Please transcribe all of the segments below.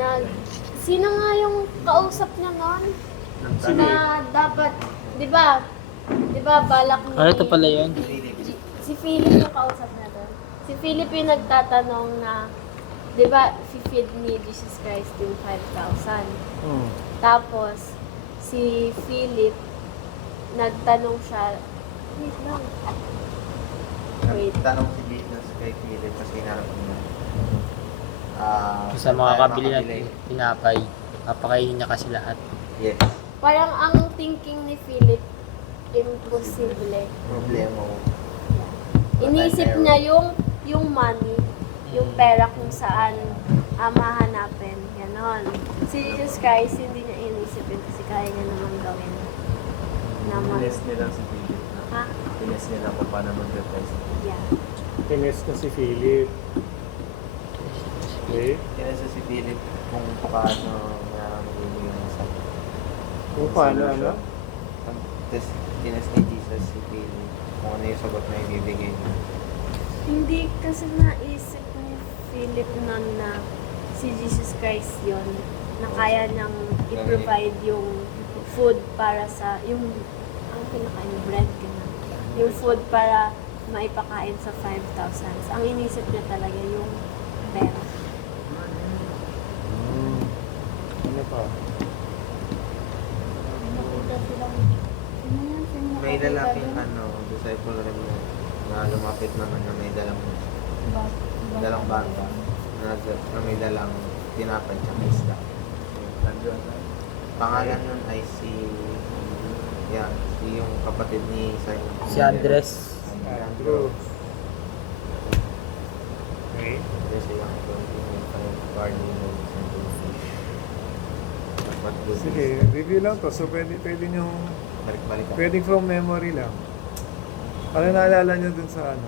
nag, sino nga yung kausap niya noon? Na dapat, di ba balak ni... Ano to pala yun? Si Philip yung kausap na doon. Si Philip yung nagtatanong na, di ba, feed ni Jesus Christ yung 5,000. Tapos, si Philip, nagtanong siya, wait lang. Wait. Tanong si business kay Philip kasi hinarap niya. Sa mga kabili natin, tinapay. Papakainin niya kasi lahat. Yes. Parang ang thinking ni Philip, imposible. Problema mo. Inisip niya yung money, yung pera kung saan mahanapin. Ganon. Si Jesus Christ, hindi niya inisip yun kasi kaya niya naman gawin. Naman. Tines nila si Philip. Ha? Tines nila kung paano mag-test. Yeah. Tines na si Philip. Okay. Kinasa si Philip kung paano niya magiging yung sa Kung paano, ano? Tapos tinas ni Jesus si Philip kung ano yung sagot na ibibigay niya. Hindi kasi naisip ni Philip nun na si Jesus Christ yon na kaya niyang i-provide yung food para sa, yung, ang pinakain, bread, gano'n. Yung food para maipakain sa 5,000. Ang inisip niya talaga yung pera. Ano pa? May lalaking disciple rin na lumapit naman na may dalang bata na may dalang tinapay sa isda. Pangalan nun ay si yung kapatid ni Simon. Si Andres. Andrew. Okay. Kasi yung garden ng fish. Dapat Sige, review lang to. So, pwede nyo, balik-balik. pwede from memory lang. Ano naalala nyo dun sa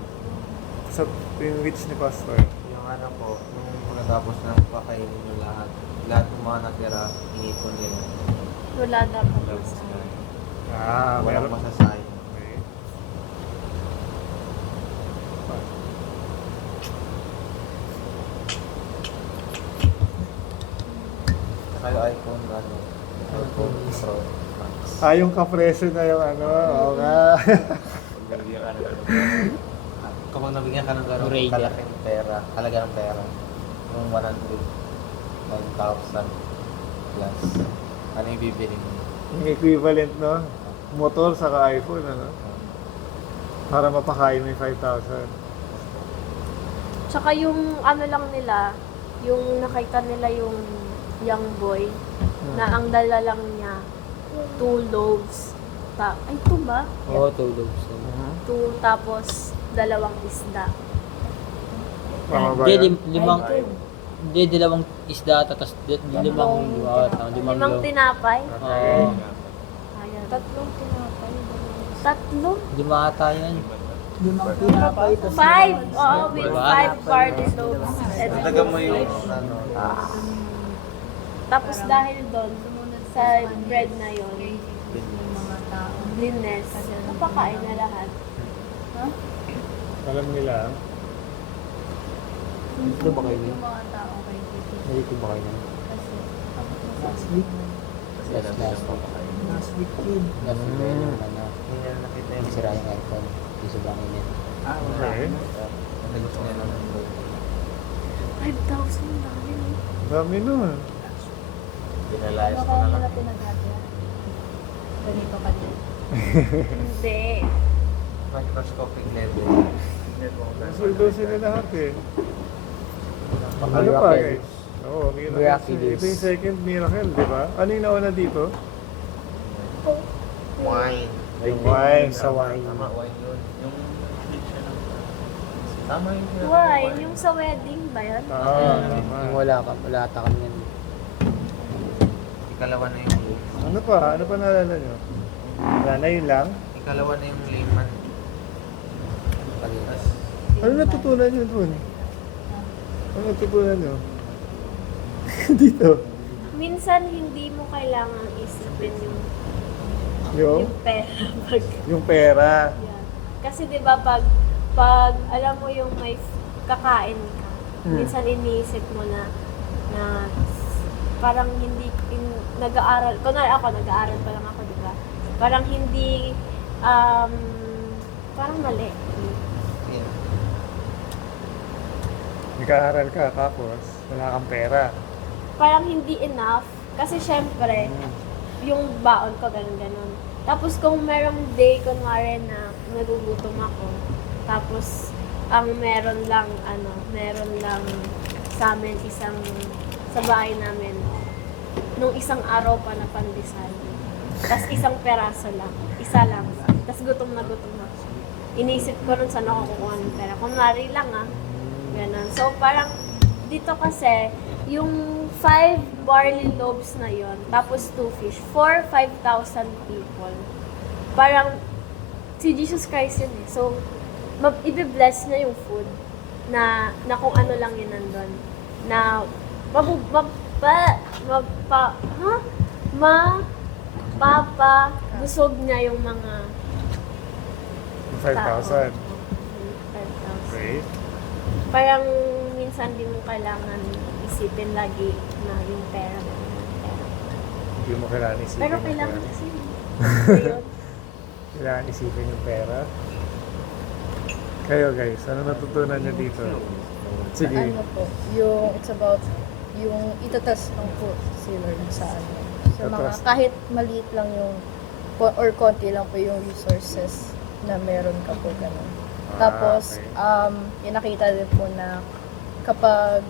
sa yung witch ni Pastor? Yung ano po, nung pagkatapos ng pakainin nyo lahat ng mga natira, inipon nila. Wala dapat sa Walang masasay. Okay. Saka yung iPhone iPhone Pro Max. Yung kapreso na yung ano, oo nga. Bigyan ka na Kapag nabigyan ka ng gano'ng Raider. kalaking pera, halaga ng pera, yung 109,000 plus, ano yung bibili mo? Yung equivalent, no? Motor saka iPhone, ano? Para mapakain mo yung 5,000. Tsaka yung ano lang nila, yung nakita nila yung young boy, na ang dala lang niya, 2 loaves. Ay, 2 ba? Oo, tulog. 2 tapos 2 isda. Tama ba Hindi, yan? limang, hindi, dalawang isda, tapos limang, limang Limang lo. tinapay. Oo, Ayan. 3 tinapay. 3? lima ata yan. 5! Oo, with Diba? 5 party loaves. And Nadaga mo yung fish. ano, Tapos dahil doon, sa bread na yon, blinis, napakain na lahat. Alam nila. Ito ba kayo yun? Nalito ba kayo yun? Kasi alam nila papakainin. Last week yun. Last week yun yung ano, hindi na nakita yung sira yung aircon. Hindi sobrang init. Okay. Nagos niya lang ng load. 5,000 dami, no? Dami nun. Pinalayas ko na lang. Ganito ka din. Hindi. Microscopic level. Nasundo sila lahat eh. Ano Miracle. pa guys? Oo, miracle. Miraculous. Ito yung second miracle, di ba? Ano yung nauna dito? Wine. Yung wine. Sa wine. Tama, wine yun. Yung tama yung Why? Yung sa wedding ba yan? Yung wala ata kami yan. Ikalawa na yung Ano pa? Ano pa naalala nyo? Wala na yun lang? ikalawa na yung layman. Pag- Ano natutunan nyo dun? Ano natutunan nyo? Dito. Minsan hindi mo kailangan isipin yung Yung? pera pag Yung pera. yan. Kasi 'di ba pag alam mo yung may kakain ka, minsan iniisip mo na parang hindi nag-aaral, kunwari ako, nag-aaral pa lang ako, di ba? Parang hindi, parang mali. Yeah. Nag-aaral ka, tapos wala kang pera. Parang hindi enough, kasi syempre, yung baon ko, ganun-ganun. Tapos kung merong day, kunwari na nagugutom ako, tapos ang meron lang sa amin sa bahay namin, nung isang araw pa na pandesal. Tapos isang peraso lang, isa lang. Tapos gutom na ako. Iniisip ko rin saan ako kukuha ng pera. Kunwari lang ganun. So parang dito kasi, yung 5 barley loaves na yon, tapos 2 fish, for 5,000 people. Parang, si Jesus Christ yun eh. So, i-bless niya yung food na kung ano lang yun nandun. Na, busog niya yung mga 5,000. 5,000. Okay. Parang, minsan di mo kailangan isipin lagi na yung pera. Hindi mo kailangan isipin Pero yung kailangan pera. kasi. Ayun. Kailangan isipin yung pera. Kayo guys, ano natutunan niyo dito? Sige. Ano po, yung it's about yung itatest ng po si Lord sa ano. Sa mga Itatest. kahit maliit lang yung or konti lang po yung resources na meron ka po ganun. Tapos okay. yung nakita din po na kapag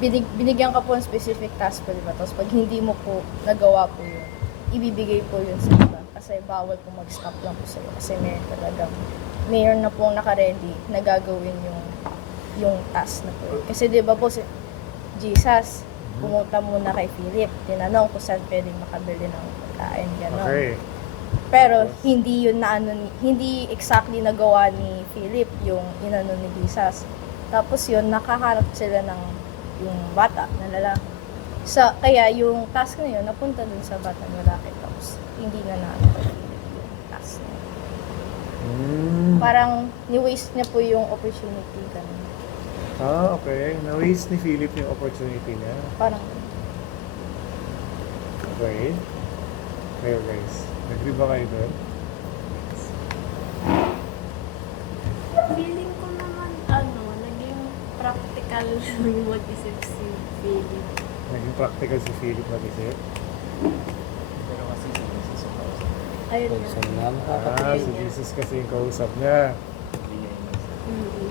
binigyan ka po ng specific task po, diba? Tapos pag hindi mo po nagawa po yun, ibibigay po yun sa iba. Kasi bawal po mag-stop lang po sa'yo. Kasi mayroon na pong naka-ready na gagawin yung task na po. Kasi diba po si Jesus, pumunta muna kay Philip, tinanong kung saan pwedeng makabili ng pagkain, gano'n. Okay. Pero hindi yun na hindi exactly nagawa ni Philip yung inano ni Jesus. Tapos yun, nakaharap sila ng yung bata na lalaki. Kaya yung task na yun, napunta dun sa bata na lalaki. Tapos hindi na yung task na yun. Parang ni-waste niya po yung opportunity. Ganun. Okay. Na-waste ni Philip yung opportunity niya. Parang, Okay. Kayo guys, agree ba kayo doon? Feeling ko naman, naging practical yung mag-isip si Philip. Naging practical si Philip mag-isip. Pero kasi si Jesus ang kausap. Ayun So, na. nga makakapit. Si Jesus kasi yung kausap niya. Hindi niya inisip. Mm-mm.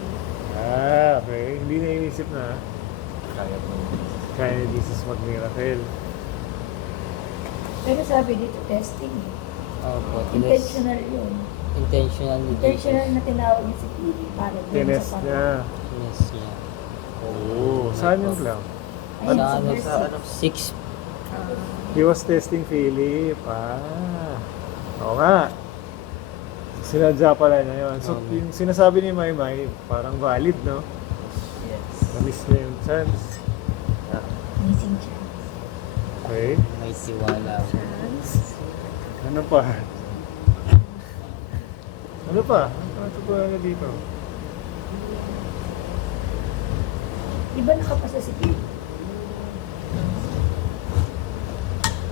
Okay. Hindi na inisip na Kaya po ni Jesus. kaya ni Jesus mag-miracle. Pero sabi dito, testing eh. Opo, Intentional yun. Intentional ni Intentional Jesus. na tinawag niya si Pili para dun Tinest sa niya. Yes, niya. Oo. Saan yung clown? Ayun, Sa sa ano, verse 6. He was testing Philip. Oo nga. Sinadya pala niya yun. So, yung sinasabi ni Maymay, parang valid, no? Yes. Na-miss niya yung chance. missing chance. Okay. May tiwala. Ano pa? Ano pa? Ano pa natutunan niya dito? Di ba nakapasa si Pili?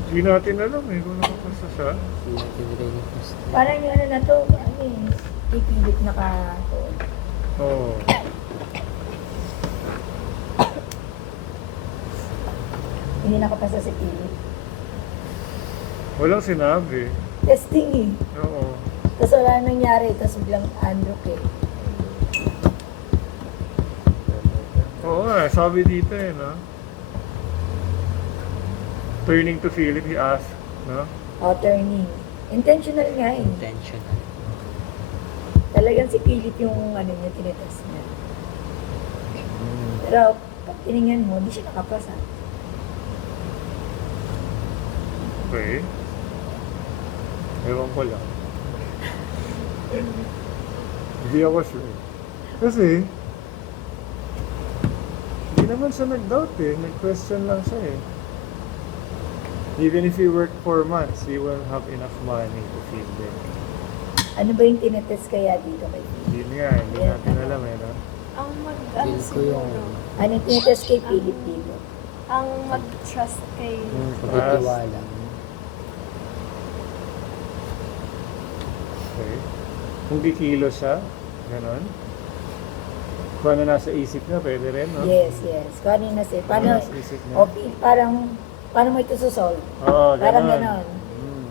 Hindi natin alam eh kung nakapasa siya. Hindi natin rin Parang yung ano na to, ano eh, kay Philip nakatuon. Oo. Hindi nakapasa si Pili. Walang sinabi. Testing eh. Oo. Tapos wala nangyari, tapos biglang Andrew eh. Oo nga, sabi dito eh, no? Turning to Philip, he asked, no? O, turning. Intentional nga eh. intentional. Talagang si Philip yung ano niya, tinetest niya. Pero pag tinignan mo, hindi siya nakapasa. Okay. Ewan ko lang. Hindi ako sure. Kasi, hindi naman siya nag-doubt eh. Nag-question lang siya eh. Even if you work 4 months, you won't have enough money to feed them. Ano ba yung tinetest kaya dito kay Philip? Yun nga, hindi natin alam eh, no? Ang Feel ko yung siguro, Ano yung tinetest kay Philip dito? Ang mag-trust kay... Pagtitiwala. Okay. Kung kikilo siya, ganon. Kung ano nasa isip niya, pwede rin, no? Yes, yes. Kung ano yung nasa, paano, Nasa isip niya. o, parang, paano mo ito susolve? Oo, Parang ganon. ganon. Mm.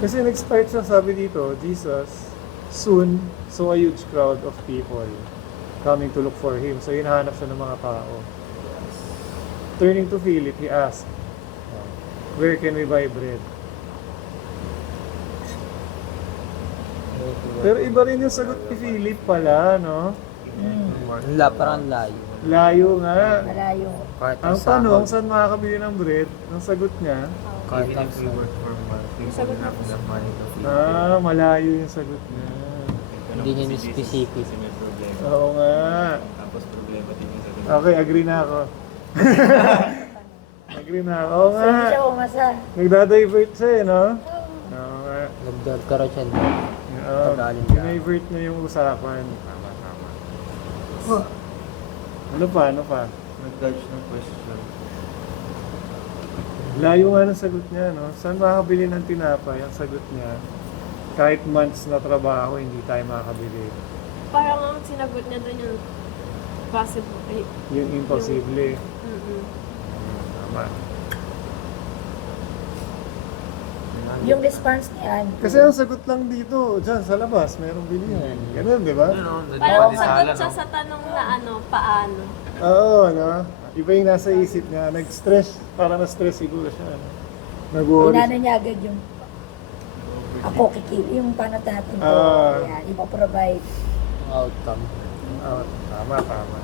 Kasi next part siya, sabi dito, Jesus soon saw a huge crowd of people coming to look for him. So, hinahanap siya ng mga tao. Turning to Philip, he asked, where can we buy bread? Pero iba rin yung sagot ni Philip pala, no? Parang layo. Layo nga. Malayo. Kahit Ang sa- tanong, saan makakabili ng bread? Ang sagot niya, kahit Even ang if we work for months, we Sagot wouldn't have enough money to feed. malayo yung sagot niya. Hindi niya specific. Kasi may problema. Oo nga. Tapos problema din yung sagot. Okay, agree na ako. Agree na ako. Oo So, nga. hindi siya umasa. Nagda-divert siya eh, no? Oo nga. Nagkaroon siya ng Oo, Tagalog ka. dinivert na yung usapan. Tama, tama. Ano pa, ano pa? Nag-dodge ng question. Layo nga ng sagot niya, no? Saan makakabili ng tinapay? Ang sagot niya, kahit months na trabaho, hindi tayo makakabili. Parang ang sinagot niya doon yung possible. Yung imposible. Mm-mm. Tama. Yung response niya, Kasi ang sagot lang dito, dyan sa labas, merong bilihan. Ganun, di ba? Parang sagot siya sa tanong na ano, paano. Oo, no? Iba yung nasa isip niya. Nag-stress, para na-stress siguro siya. No? Nag-worry. inano niya agad yung ako kikili, yung paano natin to, yan, ipaprovide. outcome. Oo, tama, tama.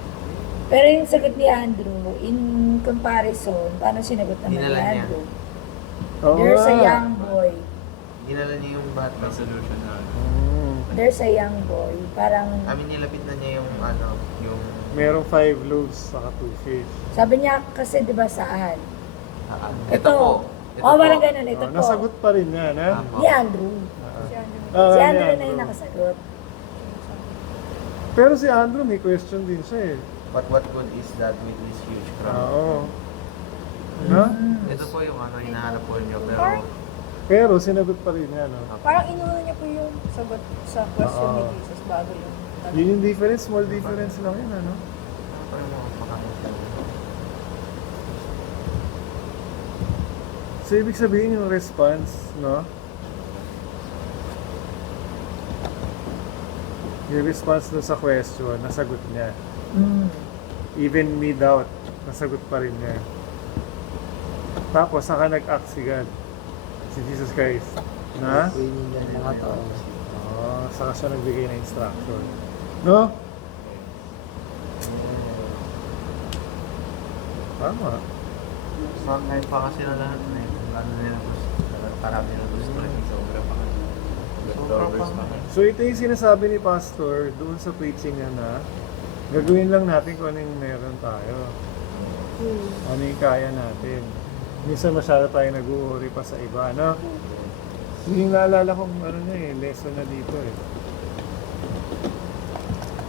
Pero yung sagot ni Andrew, in comparison, paano sinagot naman ni Dinala niya. Andrew? Oo There's a nga. young boy. Dinala niya yung bata. May solution na. Mm. There's a young boy. Parang, I mean, nilapit na niya yung ano, yung... Merong 5 loaves, saka 2 fish. sabi niya kasi di ba saan? ito po. Oh, parang ganun. Ito Oh, po. nasagot pa rin yan, ha? Tama. Ni Andrew. Oo, Si ni Andrew na yung Andrew. nakasagot. Pero si Andrew, may question din siya eh. But what good is that with this huge crowd? Oo. No? Ito po yung ano, hinahanap po niyo, pero... Pero sinagot pa rin niya, no? Parang inuna niya po yung sagot sa question ni Oo. Jesus bago yung tanong. Yun yung difference, small difference lang yun, ano? Ano pa yung mga pakamutin? So, ibig sabihin yung response, no? Yung response dun sa question, nasagot niya. Mm. Even mid-doubt, nasagot pa rin niya. Tapos, saka nag-act si God, si Jesus Christ. Na? Winning ng mga tao. Oo, saka siya nagbigay ng instruction. No? Tama. Kahit pa kasi na lahat na yun. Ano nila gusto. Parami nila gusto rin. Sobra pa nga. Leftovers pa nga. So ito yung sinasabi ni Pastor doon sa preaching niya na gagawin lang natin kung ano yung meron tayo. Ano yung kaya natin. Minsan masyado tayo nag-uuri pa sa iba, no? Yung naalala kong ano niya eh, lesson na dito eh.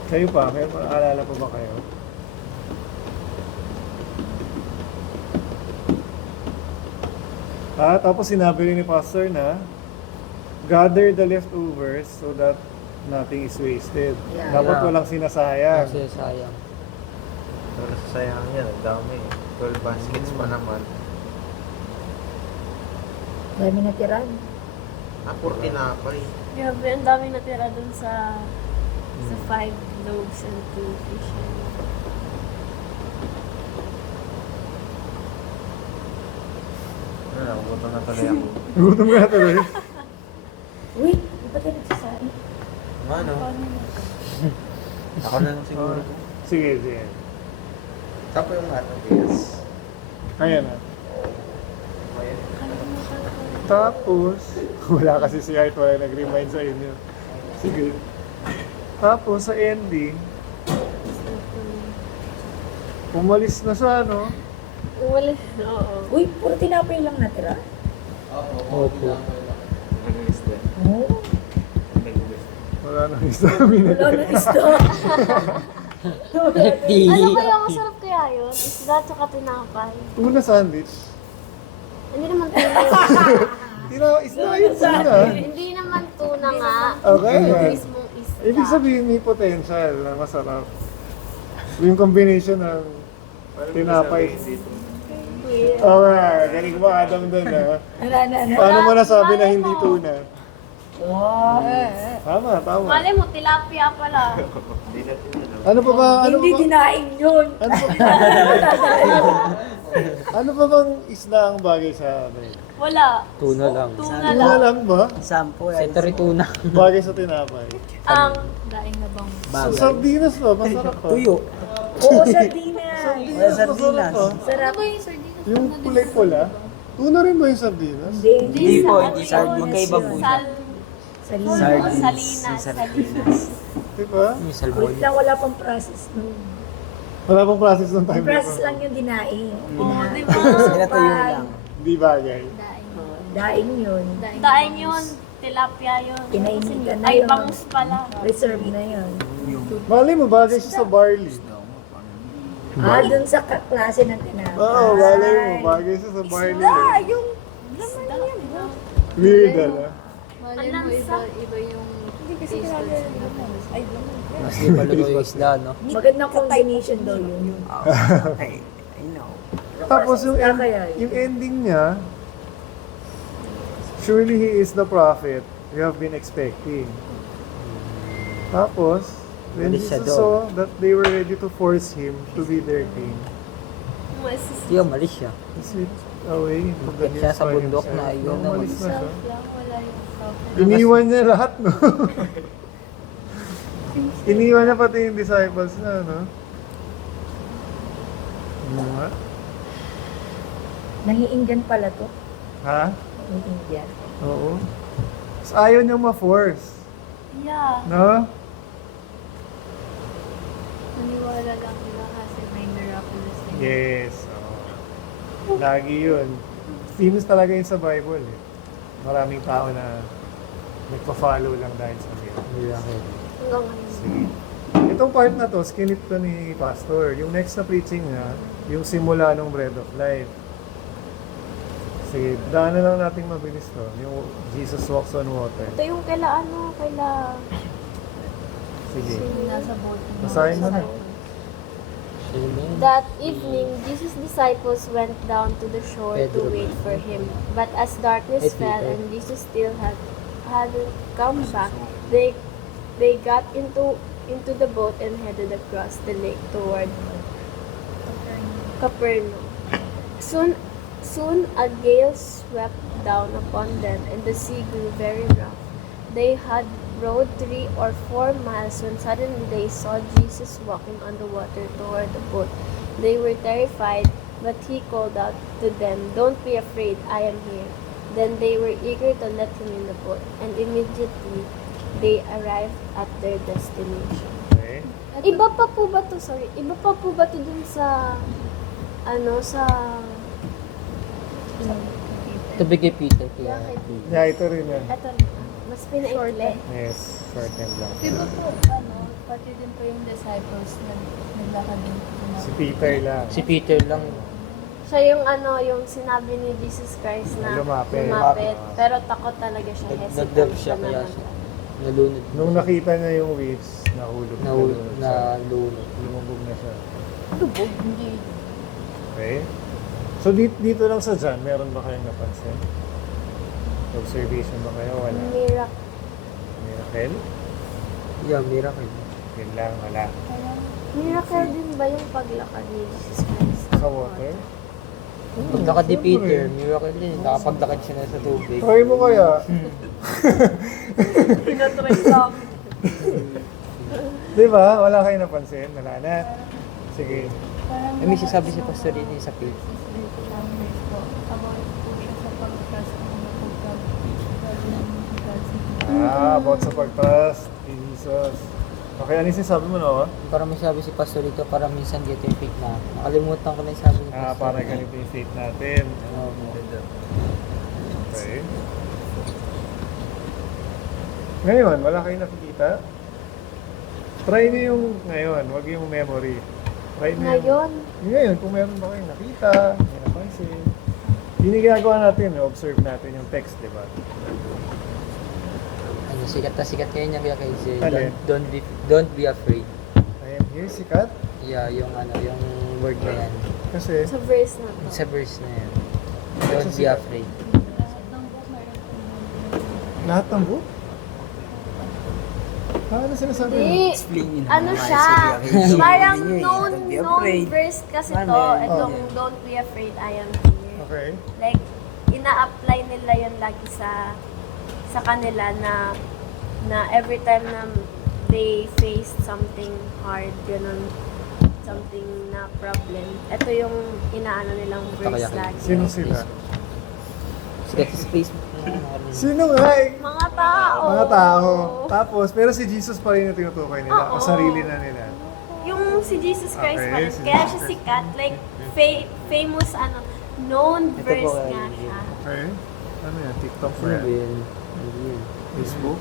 Kayo pa, may maalala pa ba kayo? Tapos sinabi rin ni Pastor na gather the leftovers so that nothing is wasted. Yeah. Dapat Yeah. walang sinasayang. Kasi sayang. Pero sayang yan, ang dami. 12 baskets pa naman. Dami natira. Apor tinapay. Grabe, ang dami natira dun sa 5 loaves and 2 fish. Ano, gutom na tuloy ako. Gutom ka na tuloy. Uy, di ba tayo nagsasabi? Ano? Ako na lang siguro. Sige, sige. Tapo yung ano, yes. Ayan na. Tapos, wala kasi si Art, wala nag-remind sa inyo. Sige. Tapos, sa ending, umalis na siya, no? Wala, oo. Uy, puro tinapay lang natira. Opo. Nag-miss din. Oo. Nag-miss. Wala nang stamina. Wala na isto. Di. Ano kaya masarap kaya yun? Isda tsaka tinapay. Tuna sandwich. Hindi naman tuna. Isda yun tuna. Hindi naman tuna nga. Okay. Yung mismong isda. Ibig sabihin may potential na masarap. Yung combination ng tinapay. Weird. Okay, galing mo Adam doon ha. Paano mo nasabi na hindi tuna? Tama. Mali mo, tilapia pala. Hindi natin ano. Ano pa ba? Hindi dinaing yun. Ano pa bang isda ang bagay sa amin? Wala. Tuna lang. Tuna Tuna lang. lang ba? Century tuna. Bagay sa tinapay. Ang Daing na bang So, sardinas ba? Masarap pa. Tuyo. Oo, sardinas. Sardinas masarap pa. Sarap. Yung kulay pula. Tuna rin ba yung sardinas? Hindi. po, Ano hindi yun? sardine. Magkaiba po yan. Salinas. Diba? May Wait salmon. lang, wala pang process nun. Wala pang process ng time. Ang process lang yung dinaing. Oo, di ba? Hindi bagay. Daing yun. Daing yun. Tilapia yun. Kinainitan na Ay, yun. bangus pala. Reserve na yun. Mali mo, bagay siya sa barley. Dun sa klase ng tinapay. Oo, malay mo, bagay siya sa barley. Yung Weird, ano? Malay mo, iba yung taste Mas di pa luto yung isda, no? magandang combination daw yun. Tapos yung, Isda kaya yun. yung ending niya, surely he is the prophet we have been expecting. Tapos, when Umalis siya Jesus saw that they were ready to force him to be their king, Hindi, umalis siya. he slipped away into the Umakyat siya hills sa by bundok himself. na yun na Umalis na siya. Wala yung self. Iniwan niya lahat, no? Iniwan niya pati yung disciples na, no? Ano nga? Nangiinggan pala to. Ha? Nangiinggan. Oo. Tapos ayaw niyang ma-force. Yeah. No? Naniwala lang nila kasi may miraculous thing. Yes. Oo. Lagi yun. Famous talaga yun sa Bible. Eh. Maraming tao na nagpa-follow lang dahil sa miracle. Miracle. Hanggang ngayon. Sige. Itong part na to, skinip to ni Pastor. Yung next na preaching niya, yung simula ng Bread of Life. Sige, daanan lang natin mabilis to. Yung Jesus walks on water. Ito yung kaila Sige. Nasa boat. Basahin mo na. That evening, Jesus' disciples went down to the shore to Pedro. wait for him. But as darkness Hey, fell Peter. and Jesus still hadn't come back, they got into the boat and headed across the lake toward Capernaum. Soon a gale swept down upon them, and the sea grew very rough. They had rowed 3 or 4 miles when suddenly they saw Jesus walking on the water toward the boat. They were terrified, but he called out to them, "Don't be afraid, I am here." Then they were eager to let him in the boat, and immediately they arrived at their destination. Okay. Iba pa po ba to? Sorry. Iba pa po ba to dun sa sa Tabi kay Peter. Kaya, Yeah, ito rin yan. eto mas pinaikli. Yes, short and long. Diba po, pati din po yung disciples na naglakad din po Si Peter lang. si Peter lang. Siya yung yung sinabi ni Jesus Christ na Lumapit. pero takot talaga siya. Hesitant Nag-dove siya kaya naman. siya. Nalunod. Nung nakita niya yung waves, nahulog. Nalunod. Lumubog na siya. Lubog, hindi. Okay. So dito lang sa John, meron ba kayong napansin? Observation ba kayo? Wala. Miracle? Yeah, miracle. Yun lang, wala. Miracle din ba yung paglakad ni Jesus Christ? Sa water? Paglakad ni Peter, miracle din. Nakapaglakad siya na sa tubig. Try mo kaya? Pinatry lang. Di ba? Wala kayong napansin? Wala na. Sige. May sasabi si Pastor rin sa Peter. About po siya sa pag-trust ng About sa pag-trust kay Jesus. Okay, ano yung sinasabi mo, no? Para may sabi si Pastor dito, para minsan dito yung fake na. Nakalimutan ko na yung sabi ni Pastor. Para ganito yung faith natin. Oo. Okay. Ngayon, wala kayong nakikita? Try niyo yung ngayon, wag yung memory. Try niyo yung Ngayon, Ngayon, kung meron ba kayong nakita, may napansin, yun yung ginagawa natin, observe natin yung text, di ba? Ano, sikat na sikat kayo niya kaya kay Sir. Alin? Don't be afraid. I am here, sikat, Yeah, yung ano, yung word na yan. kasi Sa verse na to. Sa verse na yan. Don't be afraid. lahat ng book? Paano sinasabi? Hindi. Explain nyo Ano naman siya? kay Jesus. Parang Sabi niya, known don't be afraid. verse kasi Ano to. yan? Itong Oh. don't be afraid, I am here. Okay. Like, ina-apply nila yun lagi sa kanila na every time na they face something hard, ganun, something na problem. Ito yung inaano nilang verse Kaya kayo. lagi. Sino sila? Sikat sa Facebook. Sino nga eh? Mga tao. Mga tao. Tapos, pero si Jesus pa rin yung tinutukoy nila. O Oo. sarili na nila. Yung si Jesus Christ Okay, pa rin. si Kaya Jesus siya Christ. sikat. Like, famous, known Ito po, verse nga siya. Okay. Ano yan? TikTok ba Ano yan? ba yun? Hindi yun. Facebook?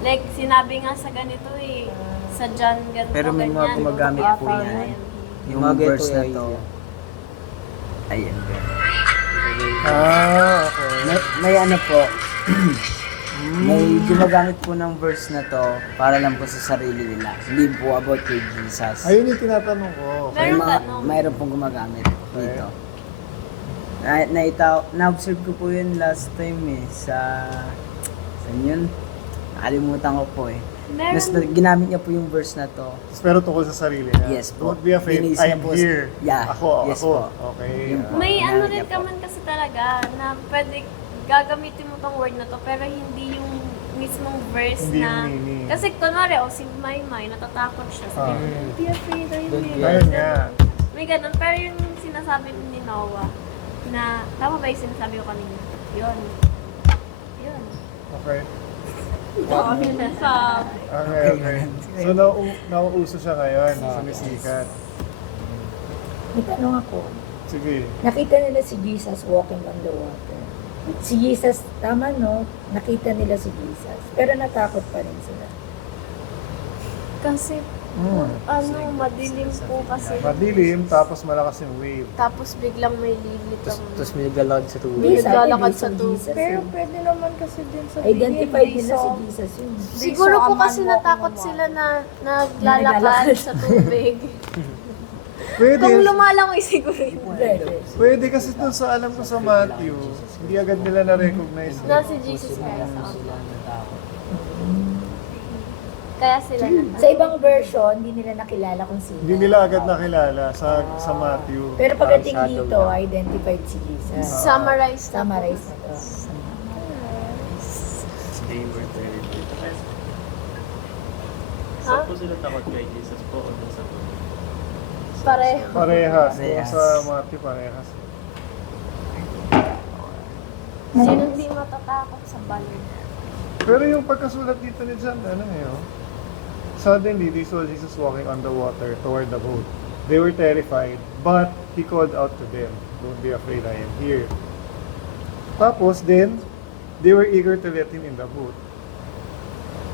Like, sinabi nga sa ganito eh. Sa John ganito, Pero may mga ganyan, gumagamit don't po be yan. afraid. Yung Mga ganito verse na yan, to. yan. Ayan. Ah, okay. May ano po. May gumagamit po ng verse na to para lang po sa sarili nila. Hindi po about kay Jesus. Ayun yung tinatanong ko. Okay. Meron ganun. Mayroon pong gumagamit dito. Na-observe ko po yun last time eh, saan yun? Nakalimutan ko po eh. Meron. Mas ginamit niya po yung verse na to. Pero tungkol sa sarili niya. Yes po. Don't be afraid. Iniisip I am po- here. Yeah. Ako. Yes po. Okay. Yun po. May Ginamit ano rin niya po. kaman kasi talaga na pwede gagamitin mo tong word na to pero hindi yung mismong verse Hindi na yung meaning. kasi kunwari si Maymay natatakot siya sabi Ah. don't be afraid I am Don't here. be Ayun nga. May ganun pero yung sinasabi ni Noah na tama ba yung sinasabi ko kanina yun Okay. oo yun nasabi Okay. So, nauuso siya ngayon. Sumisikat. May tanong ako. Sige. Nakita nila si Jesus walking on the water. Si Jesus, tama no? Nakita nila si Jesus. Pero natakot pa rin sila. kasi madilim po kasi Madilim, tapos malakas yung wave. tapos biglang may lilitang Tapos may naglalakad sa tubig. Hindi, sabi naglalakad dito sa tubig. Jesus. Pero eh. pwede naman kasi din sabihin. Identified they nila si saw- Jesus yun. Siguro They saw po a man kasi walking natakot on sila water. na naglalakad sa tubig. Pwede. Kung lumalangoy siguro yun. Pwede. Pwede kasi dun sa alam ko sa Matthew, hindi agad nila na-recognize. Na si Jesus Christ. Kaya sila Sa ibang version, hindi nila nakilala kung sino. Hindi nila agad nakilala sa Matthew. Pero pagdating Shadow dito, lang. identified si Jesus. Summarize na po. Summarize na to. They were very big. Ha? Saan po sila takot kay Jesus po o dun sa Pareho. Parehas. Parehas. Sa Matthew, parehas. Sino hindi matatakot sa banner? Pero yung pagkasulat dito ni John, ano ngayon? Suddenly, they saw Jesus walking on the water toward the boat. They were terrified, but he called out to them, "Don't be afraid, I am here." Tapos, then, they were eager to let him in the boat.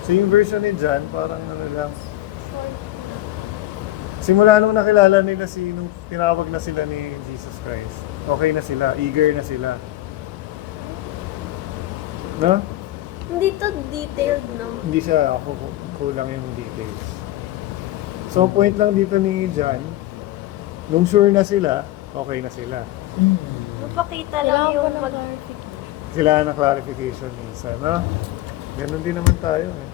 So yung version ni John, parang ano lang, simula nung nakilala nila nung tinawag na sila ni Jesus Christ, okay na sila, eager na sila. No? Hindi to detailed, no? Hindi siya ako kulang yung details. So point lang dito ni John, nung sure na sila, okay na sila. Mapakita lang yung Sila na clarification minsan, no? Ganun din naman tayo eh.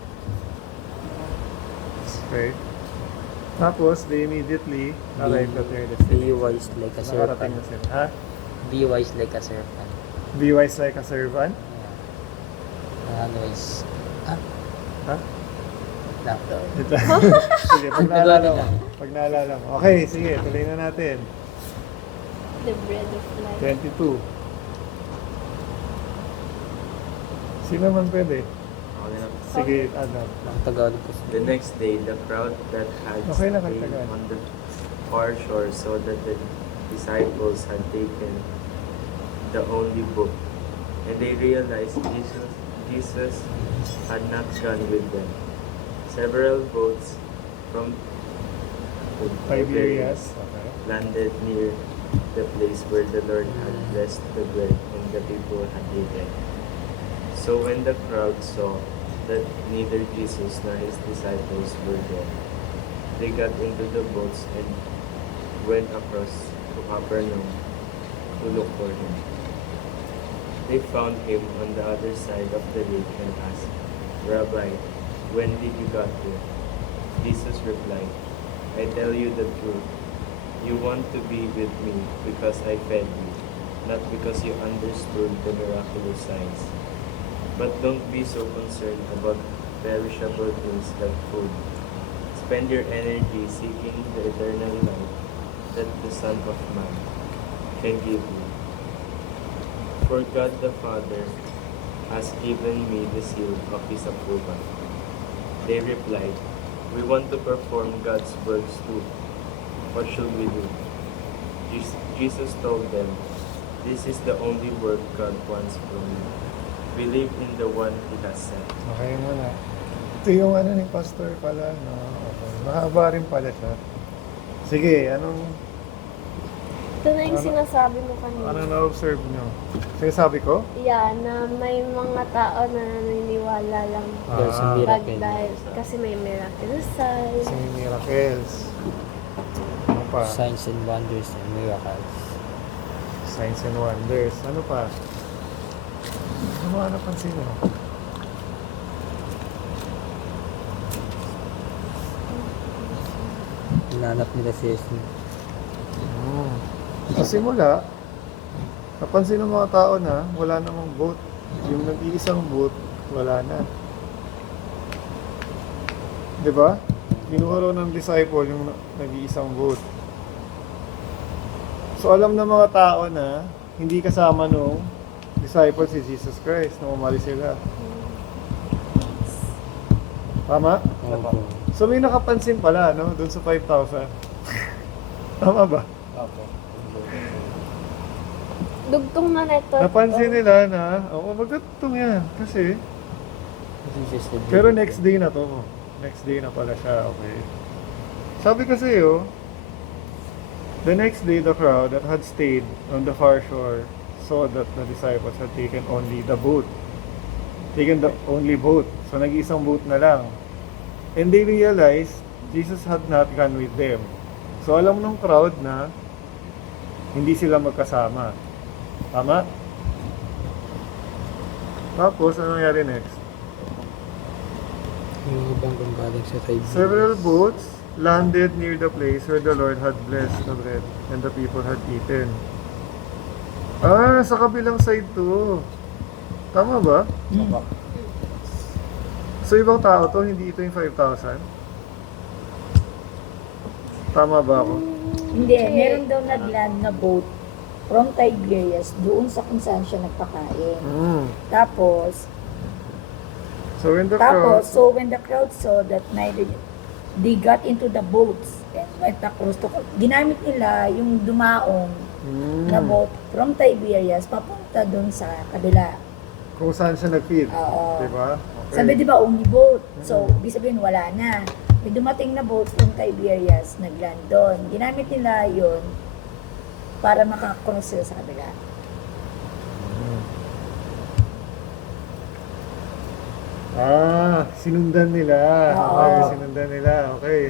Okay. Tapos, they immediately arrived at their Be destination. wise like a Nakarating serpent. na sila. Ha? Be wise like a serpent. Be wise like a servant? Otherwise, Ha? lang. Sige, pag naalala mo. Pag naalala mo. Okay, sige, tuloy na natin. The bread of life. 22. Sino man pwede? Okay na. Sige, Adam. Ang Tagalog ko. The next day, the crowd that had Okay na, stayed Tagalog. on the far shore saw that the disciples had taken the only book, and they realized Jesus had not gone with them. Several boats from Tiberias. Okay. landed near the place where the Lord had blessed the bread and the people had eaten. So when the crowd saw that neither Jesus nor his disciples were there, they got into the boats and went across to Capernaum to look for him. They found him on the other side of the lake and asked, "Rabbi, when did you get here?" Jesus replied, "I tell you the truth. You want to be with me because I fed you, not because you understood the miraculous signs. But don't be so concerned about perishable things like food. Spend your energy seeking the eternal life that the Son of Man can give you. For God the Father has given me the seal of His approval." They replied, "We want to perform God's works too. What should we do?" Jesus told them, "This is the only work God wants from you. Believe in the one He has sent." Okay muna. Ito yung ano ni Pastor pala, no? Okay. Mahaba rin pala siya. Sige, anong Ito na yung sinasabi mo kanina. na-observe nyo? Sinasabi ko? Yeah, na may mga tao na naniniwala lang Dahil sa Ah. miracle. dahil kasi may miraculous sign. Kasi miracles. Ano pa? Signs and wonders and miracles. Signs and wonders. Ano pa? Ano mga napansin mo? Hinanap nila si Jesus. Sa simula, napansin ng mga tao na wala namang boat. Yung nag-iisang boat, wala na. Di ba? Kinuha raw ng disciple yung nag-iisang boat. So alam ng mga tao na hindi kasama nung disciple si Jesus Christ nung umalis sila. Tama? Opo. So may nakapansin pala, no? Doon sa 5,000. Tama ba? Dugtong na neto. Napansin nila na, oo, magkatong yan. Kasi, Jesus the pero next day na to. Next day na pala siya, okay. Sabi kasi the next day the crowd that had stayed on the far shore saw that the disciples had taken only the boat. Taken the only boat. So nag-iisang boat na lang. And they realized Jesus had not gone with them. So alam ng crowd na hindi sila magkasama. Tama? Tapos, ano nangyari next? Yung ibang galing sa Tiberias. Several boats landed near the place where the Lord had blessed the bread and the people had eaten. Ah, sa kabilang side to. Tama ba? So, ibang tao to, hindi ito yung 5,000? Tama ba ako? Hindi, meron daw nagland na boat from Tiberias doon sa kung saan siya nagpakain. Tapos, So, when the crowd... so when the crowd saw that neither they got into the boats and went across to, ginamit nila yung dumaong na boat from Tiberias papunta doon sa kabila. Kung saan siya nag-feed. Oo. Diba? Okay. Sabi di ba only boat? So, ibig sabihin wala na. May dumating na boat from Tiberias, nagland doon. Ginamit nila yun para makakross sila sa kabila. Ah, sinundan nila. Oo. Okay, sinundan nila. Okay.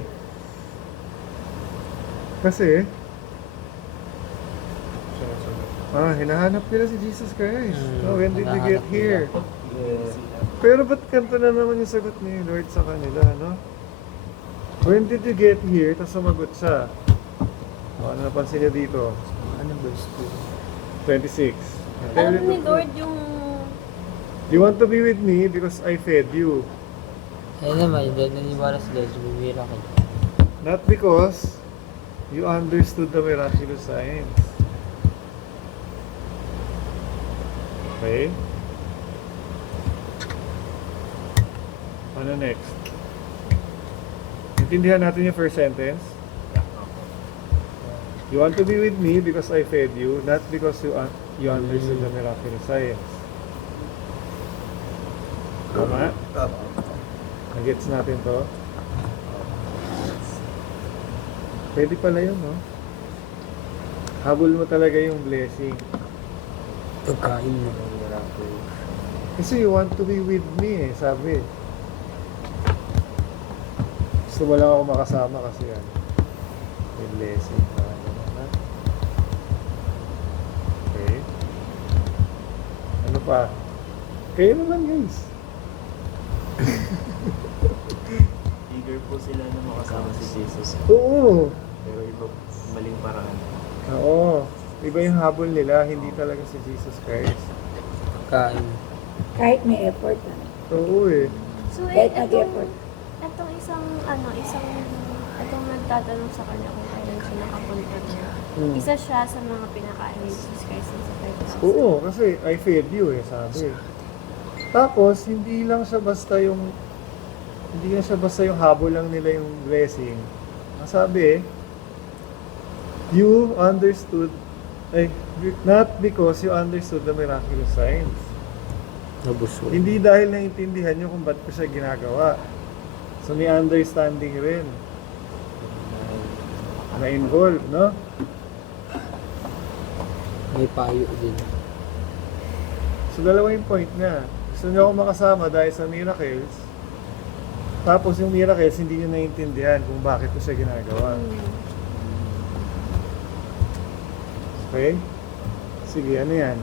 Kasi, hinahanap nila si Jesus Christ. Oh, when did you get hinahanap here? Pero ba't kanto na naman yung sagot ni Lord sa kanila, no? When did you get here? Tapos sumagot siya. Oh, ano napansin niya dito? Ano verse 26. Alam ni Lord yung You want to be with me because I fed you. Ayun naman, dahil naniniwala sila sa miracle. Not because you understood the miraculous signs. Okay? Ano next? Intindihan natin yung first sentence. You want to be with me because I fed you, not because you understood the miraculous signs. Tama? Nagets natin to? Pwede pala yun, no? Habol mo talaga yung blessing. Pagkain mo. Miracle. Kasi you want to be with me sabi. Gusto mo lang ako makasama kasi yan. May blessing. Parang ganun, ha? Okay. Ano pa? Kayo naman guys. Eager po sila na makasama si Jesus. Oo. Pero iba maling paraan. Oo. Iba yung habol nila, hindi talaga si Jesus Christ. Pagkain. Kahit may effort. Oo eh. So, Kahit itong nag-effort. itong nagtatanong sa kanya kung kailan siya nakapunta doon. Isa siya sa mga pinakain ni Jesus Christ sa 5,000. Oo, kasi I fed you eh, sabi. Tapos, hindi lang siya basta yung habol lang nila yung blessing. Ang sabi you understood, not because you understood the miraculous signs. Nabusog. Hindi dahil naintindihan nyo kung ba't ko siya ginagawa. So, may understanding rin na involved, no? May payo din. So, dalawa yung point niya. Gusto niyo ako makasama dahil sa miracles. Tapos yung miracles, hindi niyo naiintindihan kung bakit ko siya ginagawa. Okay? Sige, ano yan?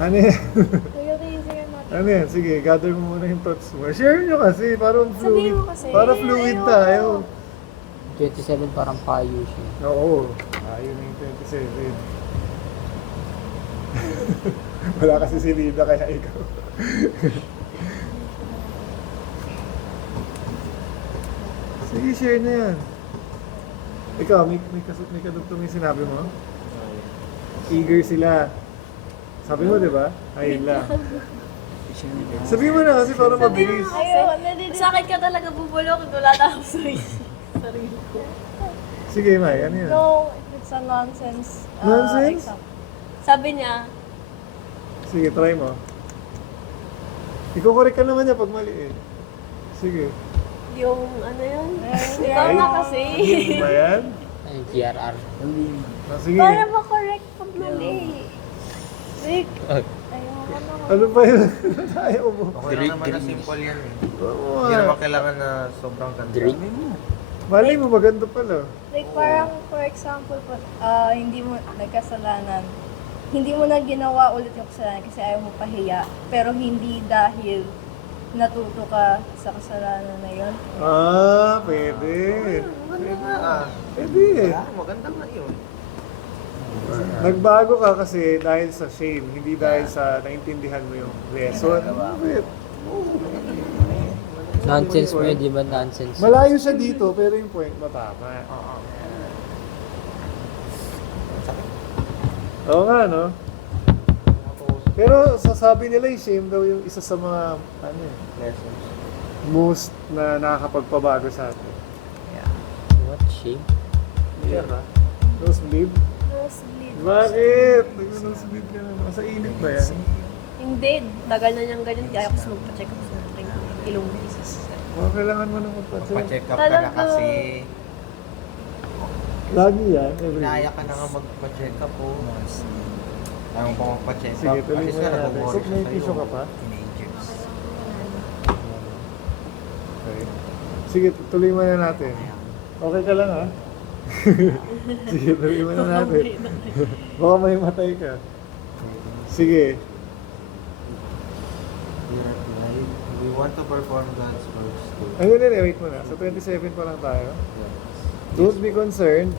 Ano yan? Ano yan? Sige, gather mo muna yung thoughts mo. Share nyo kasi, parang fluid. Sabihin mo kasi. Para fluid Ayoko. tayo. 27 parang payo siya. Oo. Ayun na yung 27. Wala kasi si Lida, kaya ikaw. Sige, share na yan. Ikaw, may kadugtong yung sinabi mo? Eager sila. Sabi mo, di ba? Ayun lang. Sabi mo na kasi para mabilis. Sa akin ka talaga bubulok, wala na ako sa sarili ko. Sige, May, ano yan? No, it's a nonsense. Nonsense? example. Sabi niya, Sige, try mo. Iko-correct ka naman niya pag mali eh. Sige. yung ano yun? Ay. Ikaw na kasi. Ano ba yan? Ay, GRR. Sige. Para makorek pag mali. Rick, ayoko na. Ano ba yun? Ayaw mo. Okay lang naman na simple yan eh. Oo Hindi nga. naman kailangan na sobrang ganda. Drink. Mali mo, maganda pala. Like parang for example po, hindi mo nagkasalanan. Hindi mo na ginawa ulit yung kasalanan kasi ayaw mo pahiya. Pero hindi dahil natuto ka sa kasalanan na yon. Ah, pwede. Maganda nga ah. Pwede. Maganda nga yun. Nagbago ka kasi dahil sa shame, hindi dahil sa naintindihan mo yung lesson. Bakit? Nonsense mo yun, di ba nonsense? Malayo siya dito, pero yung point mo tama. Oo. Oo nga, no? Pero sasabi nila yung shame daw yung isa sa mga Lessons. most na nakakapagpabago sa atin. What? Shame? Yeah. Nosebleed? Nosebleed. Bakit? Nag-nosebleed ka na. Sa init ba yan? Hindi, tagal na niyang ganyan. Kaya ako magpa-check up sa aking ilong. Baka kailangan mo nang magpa-check. Magpa-check up ka na Talaga. kasi. Lagi yan, every Inaya ka na nga magpa-check up po. Ayaw ko magpa-check up. Sige, tuloy Kasi mo nga na natin. nag-worry Kung may siya tissue ka sa'yo. pa? Okay. Sige, tuloy mo na natin. Okay ka lang ha? Sige, tuloy mo na natin. Baka may matay ka. Sige. We want to perform God's works too. Ano na, wait mo na. Sa 27 pa lang tayo. Don't be concerned.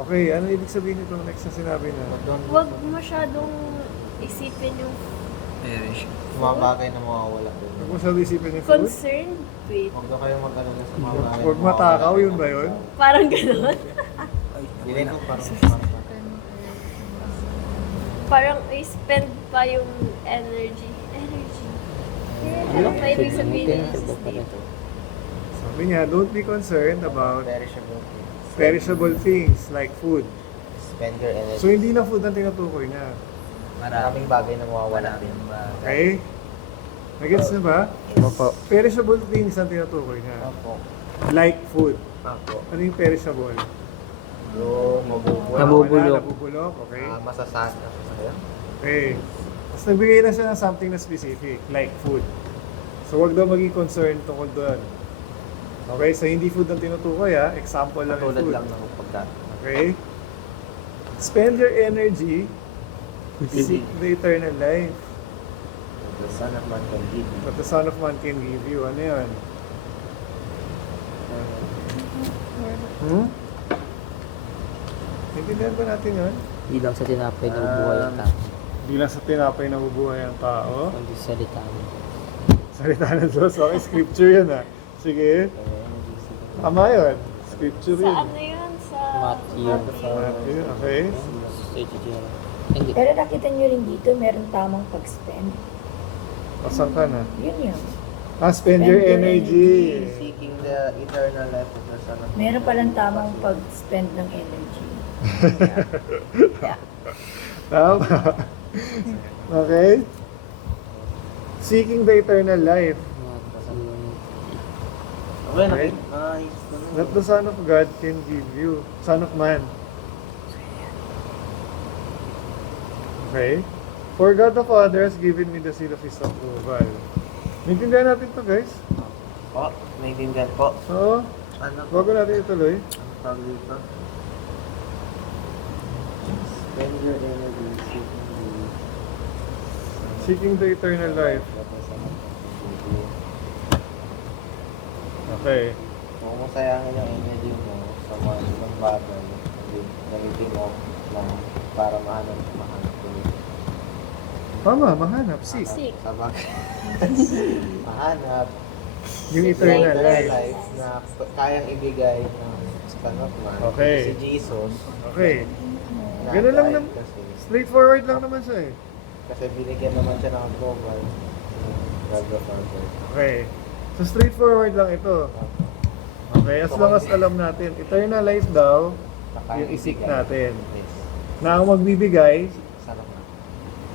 Okay, ano ibig sabihin nito next na sinabi na? Huwag masyadong isipin yung Mga bagay na mawawala doon. Huwag mo siya isipin yung food? concern. Wait, Huwag na kayo mag-alala sa mga bagay. Huwag matakaw, yun ba yun? parang gano'n. Hindi ko parang Parang i-spend pa yung energy. Ano pa ibig sabihin ni Jesus dito? Sabi niya, don't be concerned about perishable. perishable things like food. Spend your energy. So hindi na food ang tinutukoy niya. Maraming bagay na mawawala din. Okay? Nagets na ba? Opo. Perishable things ang tinutukoy niya. Opo. Like food. Opo. Ano yung perishable? Yung mabubulok. Nabubulok. Nabubulok, okay. Masasana. Ayun. Okay. Tapos nagbigay na siya ng something na specific, like food. So wag daw maging concern tungkol doon. Okay, so hindi food ang tinutukoy ha, example lang yung Katulad food. lang ng pagkain. Okay? Spend your energy to seek the eternal life The Son of Man can give you. that the Son of Man can give you. Ano yun? Naintindihan ba natin yun? Hindi lang sa tinapay na bubuhay ang tao. Hindi lang sa tinapay na bubuhay ang tao. Kundi sa salita mo. Salita ng Diyos. Okay, scripture yun ha. Sige. Tama yun. Scripture Sa yun. ano yun? Sa Matthew. Matthew, okay. Hindi. Pero nakita nyo rin dito, meron tamang pag-spend. Pasan ka na. Yun yun. Spend your energy. Seeking the eternal life of the Son of Man. Meron palang tamang pag-spend ng energy. Tama. Okay? Seeking the eternal life. Okay, Okay. nice. That the Son of God can give you. Son of Man. Okay? For God the Father has given me the seal of His approval. Naintindihan natin to guys. Po, naiintindihan po. So, Ano po? bago natin ituloy. Ang tawag dito? Spend your energy Seeking the eternal life. Okay. Kung mo sayangin yung energy mo sa mga ibang bagay, hindi gamitin mo lang para mahanap ulit. Tama, mahanap. Seek. Seek. Sa bagay. Mahanap. Yung Yung eternal life. na kayang ibigay ng Son of Man. Okay. Si Jesus. Okay. na Ganun lang died naman. Kasi, Straightforward lang naman siya eh. kasi binigyan naman siya ng approval. God the Father. Okay. So straightforward lang ito. Okay, as long as alam natin, eternal life daw, Na kayang yung isik ibigay. natin. Yes. Na ang magbibigay, Son of Man.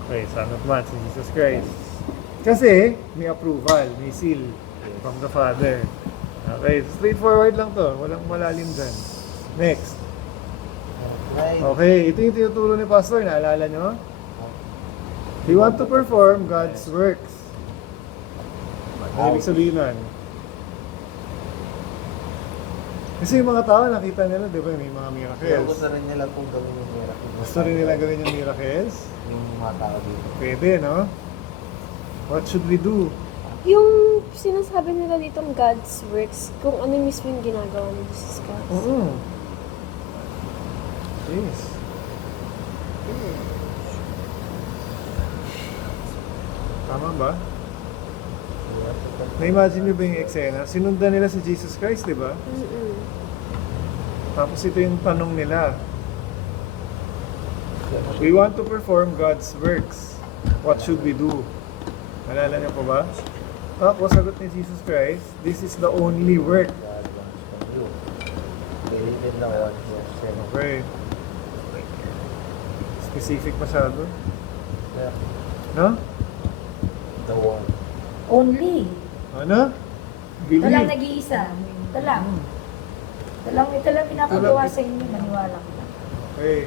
okay, Son of Man, si Jesus Christ. Kasi, may approval, may seal from the Father. Okay, straightforward lang to. Walang malalim dyan. Next. Right. Okay, ito yung tinuturo ni Pastor. Naalala nyo? We want to perform God's works. Ano ibig sabihin nun? Kasi yung mga tao, nakita nila, di ba, may mga Kaya miracles. gusto rin nila kung gawin yung miracle. Gusto rin nila gawin yung miracles. Yung mga tao dito. Pwede, no? What should we do? Yung sinasabi nila ditong God's works, kung ano mismo yung ginagawa ni Jesus Christ. Oo. Yes. Tama ba? Na-imagine nyo ba yung eksena? Sinundan nila si Jesus Christ, di ba? Mm-mm. Tapos ito yung tanong nila. We want to perform God's works. What should we do? Malala niyo po ba? Tapos sagot ni Jesus Christ, this is the only work. God wants from you. Believe in the one who has sent you. Okay. Specific masyado. Yeah. No? The one. Only. Ano? Ito lang Believe. nag-iisa. Ito lang. Ito lang pinapagawa sa inyo. Maniwala ko lang. Okay.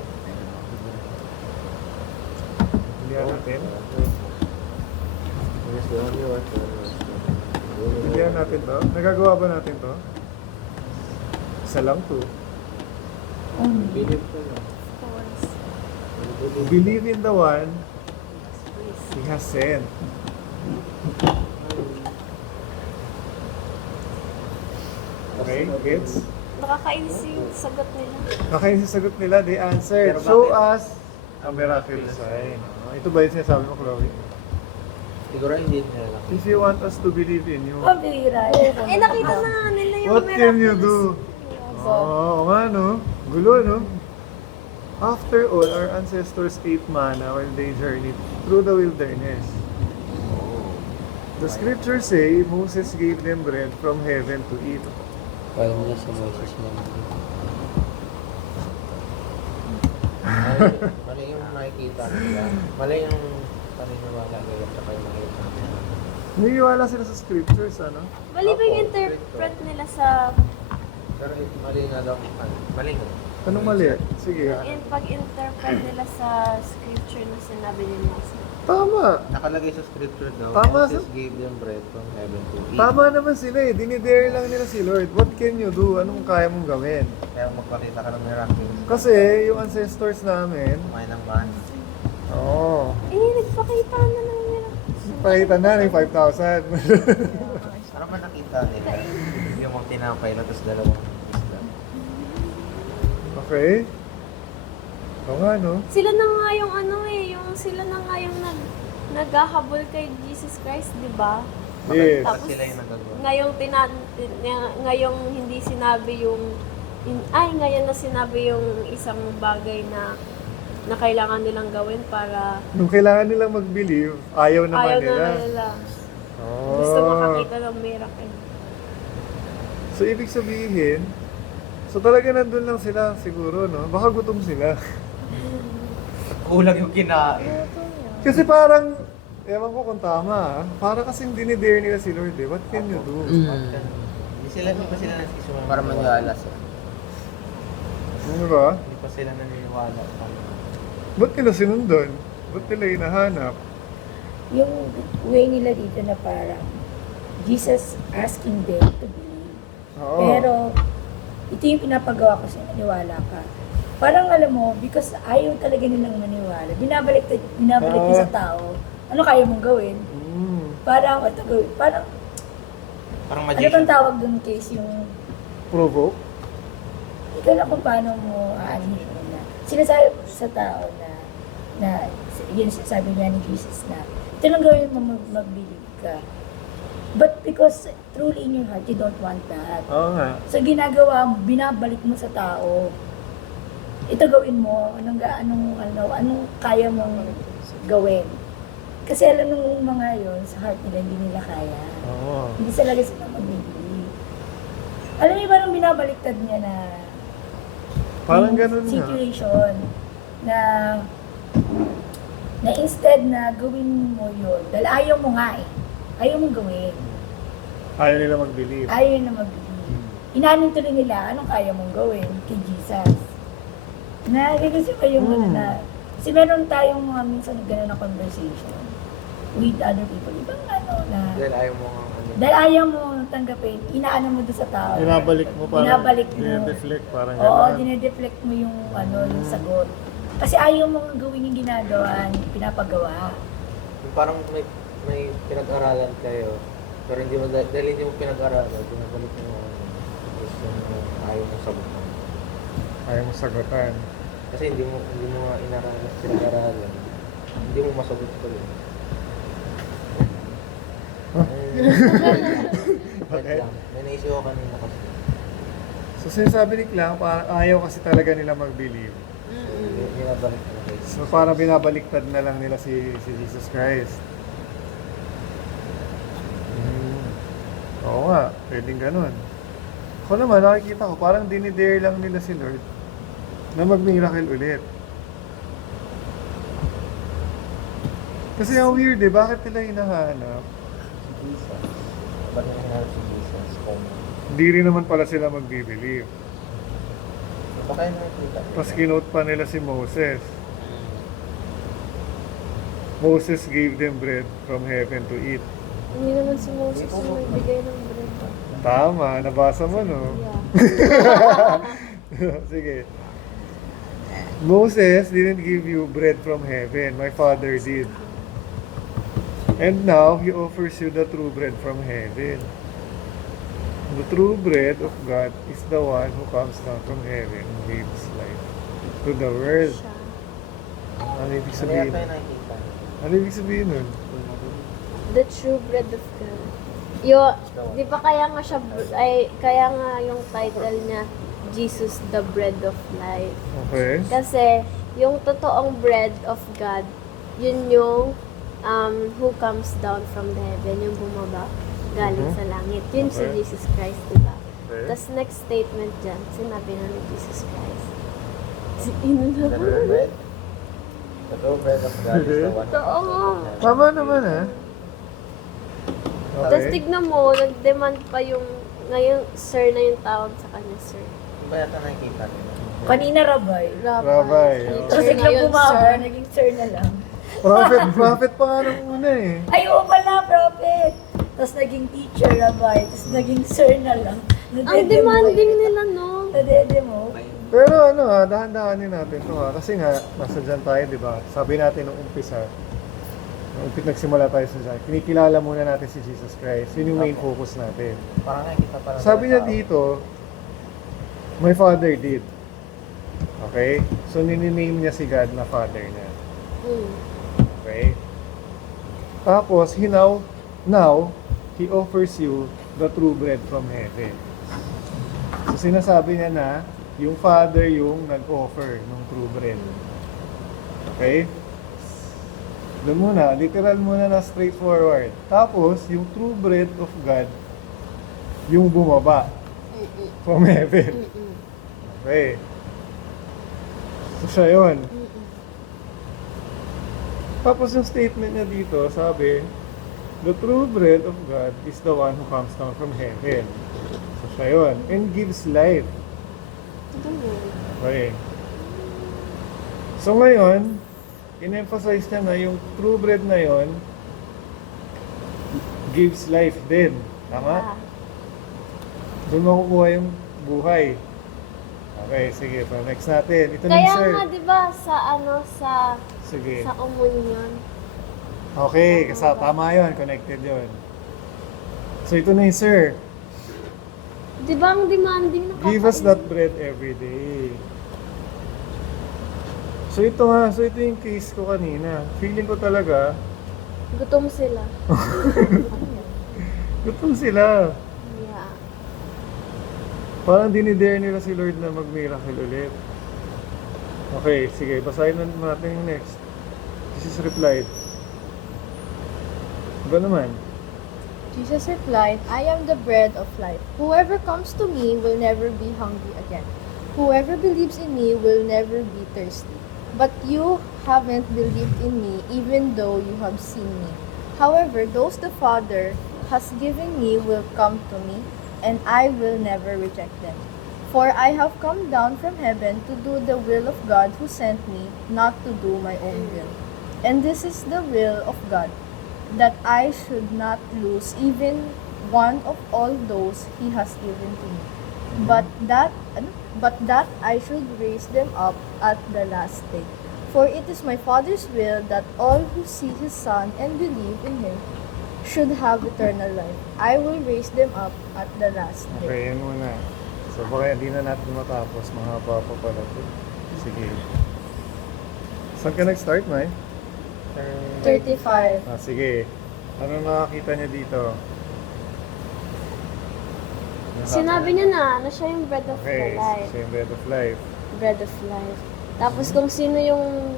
Hindihan natin. Yes, the only one. Hindihan natin to. Nagagawa ba natin to? Isa lang to. Only. Believe ko lang. Of course. Believe in the one He has sent. Okay, gets? Nakakainis yung sagot nila. Okay, yung sagot nila, they answered. Pero Show bakit? us a miracle sign. Ito ba yung sinasabi mo, Chloe? Siguro hindi nila lang. If you want us to believe in you, Pambira. Eh, nakita na nga nila yung what can you miraculous. do? Oo, nga no? Gulo, no? After all, our ancestors ate manna while they journeyed through the wilderness. The scriptures say Moses gave them bread from heaven to eat. Kaya nila si Moses na Mali yung nakikita nila. Mali yung paniniwala nila at saka yung nakikita nila. Naniniwala sila sa scriptures, ano? Mali ba yung interpret nila sa... Pero mali na daw. Mali nga. Anong mali? Sige. Yung pag-interpret nila sa scripture na sinabi ni Moses. Tama. Nakalagay sa scripture daw, Tama Moses gave them bread from heaven to eat. Tama naman sila eh. Dinidare lang nila si Lord. What can you do? Anong kaya mong gawin? Kaya magpakita ka ng miracles. Kasi yung ancestors namin, Kumain ng bahan. oo. Nagpakita na lang nila. Pakita na ng 5,000. Ano ba nakita nila? Yung mga tinapay na tapos dalawang isda. Okay. Oo nga, no? Sila na nga yung sila na nga yung naghahabol kay Jesus Christ, di ba? Yes. Tapos, Sila yung nagagawa. ngayong hindi sinabi ngayon na sinabi yung isang bagay na kailangan nilang gawin para Nung kailangan nilang mag-believe, ayaw naman ayaw nila. na nila. Oh. Gusto makakita ng miracle. So, ibig sabihin, so talaga nandun lang sila siguro, no? Baka gutom sila. Kulang yung kinain. Kasi parang, ewan ko kung tama, para kasing dinidare nila si Lord eh. What can you do? Hindi pa sila nagsisumama. Para maniwala sila. Ano ba? Hindi pa sila naniniwala. Ba't nila sinundan? Ba't nila hinahanap? Yung way nila dito na parang Jesus asking them to believe. Oo. Pero ito yung pinapagawa ko sa maniwala ka. Parang alam mo, because ayaw talaga nilang maniwala, binabalik mo sa tao, ano kaya mong gawin? Parang, ito gawin, parang Parang ano bang tawag doon case yung Provoke? ikaw na kung paano mo aanhin na sinasabi sa tao na yun sabi niya ni Jesus na ito lang gawin mo mag-believe ka. But because truly in your heart, you don't want that. Oo nga. So ginagawa mo, binabalik mo sa tao. Ito gawin mo, anong kaya mong gawin. Kasi alam ng mga yon sa heart nila, hindi nila kaya. Oo. Hindi sila magbibili. Alam niyo ba nung binabaliktad niya na Parang yung ganun nga. situation na instead na gawin mo yun, dahil ayaw mo nga eh. Ayaw mong gawin. Ayaw nila mag-believe. Ayaw na magbibili. Inaanong tuloy nila, anong kaya mong gawin kay Jesus? Kasi ko yung kasi meron tayong mga minsan gano'n na conversation with other people. Ibang na, Dahil ayaw mo nga dahil ayaw mo tanggapin, inaano mo doon sa tao. Binabalik mo parang, Binabalik mo. dinedeflect parang Oo, gano'n. dinedeflect mo yung yung sagot. Kasi ayaw mo gawin yung ginagawa, yung pinapagawa. Yung parang may pinag-aralan kayo, pero hindi mo, dahil hindi mo pinag-aralan, pinabalik mo ayaw mo sagutan. Ayaw mo sagutan. Kasi hindi mo nga inaralan, pinag-aralan. Hindi mo masagot tuloy. Okay. May naisip ako kanina kasi. So sinasabi ni Klang, parang ayaw kasi talaga nila mag-believe. Binabalik mo kayo. So parang binabaliktad na lang nila si Jesus Christ. Oo nga, pwedeng ganun. Ako naman, nakikita ko, parang dinidare lang nila si Lord na mag-miracle ulit. Kasi ang weird eh, bakit nila hinahanap? Jesus. Ba't nila hinahanap si Jesus? Kung Hindi rin naman pala sila mag-believe. baka yun nakikita nila. Tapos kinote pa nila si Moses. Moses gave them bread from heaven to eat. Hindi naman si Moses yung nagbigay ng bread. Tama, nabasa mo no? Yeah. Sige. Moses didn't give you bread from heaven. My Father did. And now, He offers you the true bread from heaven. The true bread of God is the one who comes down from heaven and gives life to the world. Ano ibig Ano sabihin? yata yung nakikita nila? Ano ibig sabihin nun? The true bread of God. Di ba kaya nga yung title niya, Jesus the bread of life. Okay. Kasi yung totoong bread of God, yun yung who comes down from the heaven, yung bumaba galing sa langit. Yun si Okay. Jesus Christ, di ba? Okay. Tapos next statement dyan, sinabi na ni Jesus Christ. The true bread? The true bread of God is the one who Totoo comes nga. from heaven. Tama naman ah. Tapos Okay. tignan mo, nag-demand pa yung, ngayon, sir na yung tawag sa kanya, sir. Di ba yata nakikita nila? Kanina rabay. Rabbi. Tapos Sir biglang na yun, bumaba, sir. naging sir na lang. Prophet pa nga nung una eh. Ay, oo pala, prophet. Tapos naging teacher, rabay. Tapos naging sir na lang. Ang demanding nila, no? Nadede mo. Pero ano dahan-dahanin natin to ha. Kasi nga, nasa dyan tayo, di ba? Sabi natin nung umpisa, nagsimula tayo sa dyan, kinikilala muna natin si Jesus Christ. Yun yung main focus natin. Parang nakikita parang Sabi niya dito, my father did. Okay? So, nininame niya si God na father niya. Mm. Okay? Tapos, now, He offers you the true bread from heaven. So, sinasabi niya na, yung father yung nag-offer ng true bread. Okay? Doon muna, literal muna na straightforward. Tapos, yung true bread of God, yung bumaba Mm-mm. from heaven. Mm-mm. Okay. So, siya yun. Mm-mm. Tapos yung statement niya dito, sabi, the true bread of God is the one who comes down from heaven. So, siya yun. And gives life. Okay. So, ngayon, in-emphasize niya na yung true bread na yon gives life din. Tama? Ah. Doon makukuha yung buhay. Okay, sige. So, next natin. Ito na Kaya yung sir. nga, di ba, sa Sige. communion, Okay, kasi tama yun. Connected yun. So, ito na yung sir. di ba ang demanding na Give us that bread every day. So, ito nga. So, ito yung case ko kanina. Feeling ko talaga, Gutom sila. gutom sila. Yeah. Parang dinidare nila si Lord na mag-miracle ulit. Okay, sige. Basahin na natin yung next. Jesus replied. Iba naman. Jesus replied, I am the bread of life. Whoever comes to me will never be hungry again. Whoever believes in me will never be thirsty. But you haven't believed in me even though you have seen me. However, those the Father has given me will come to me, and I will never reject them. For I have come down from heaven to do the will of God who sent me, not to do my own will. And this is the will of God, that I should not lose even one of all those He has given to me, but that I should raise them up at the last day. For it is my Father's will that all who see His Son and believe in Him should have eternal life. I will raise them up at the last day. Okay, yan muna. So, baka hindi na natin matapos. Mga papa pala to. Sige. Saan ka nag-start, May? 35. Sige. Ano nakakita niya dito? Sinabi niya na siya yung bread of Okay, life. same bread of life. Bread of life. Tapos kung sino yung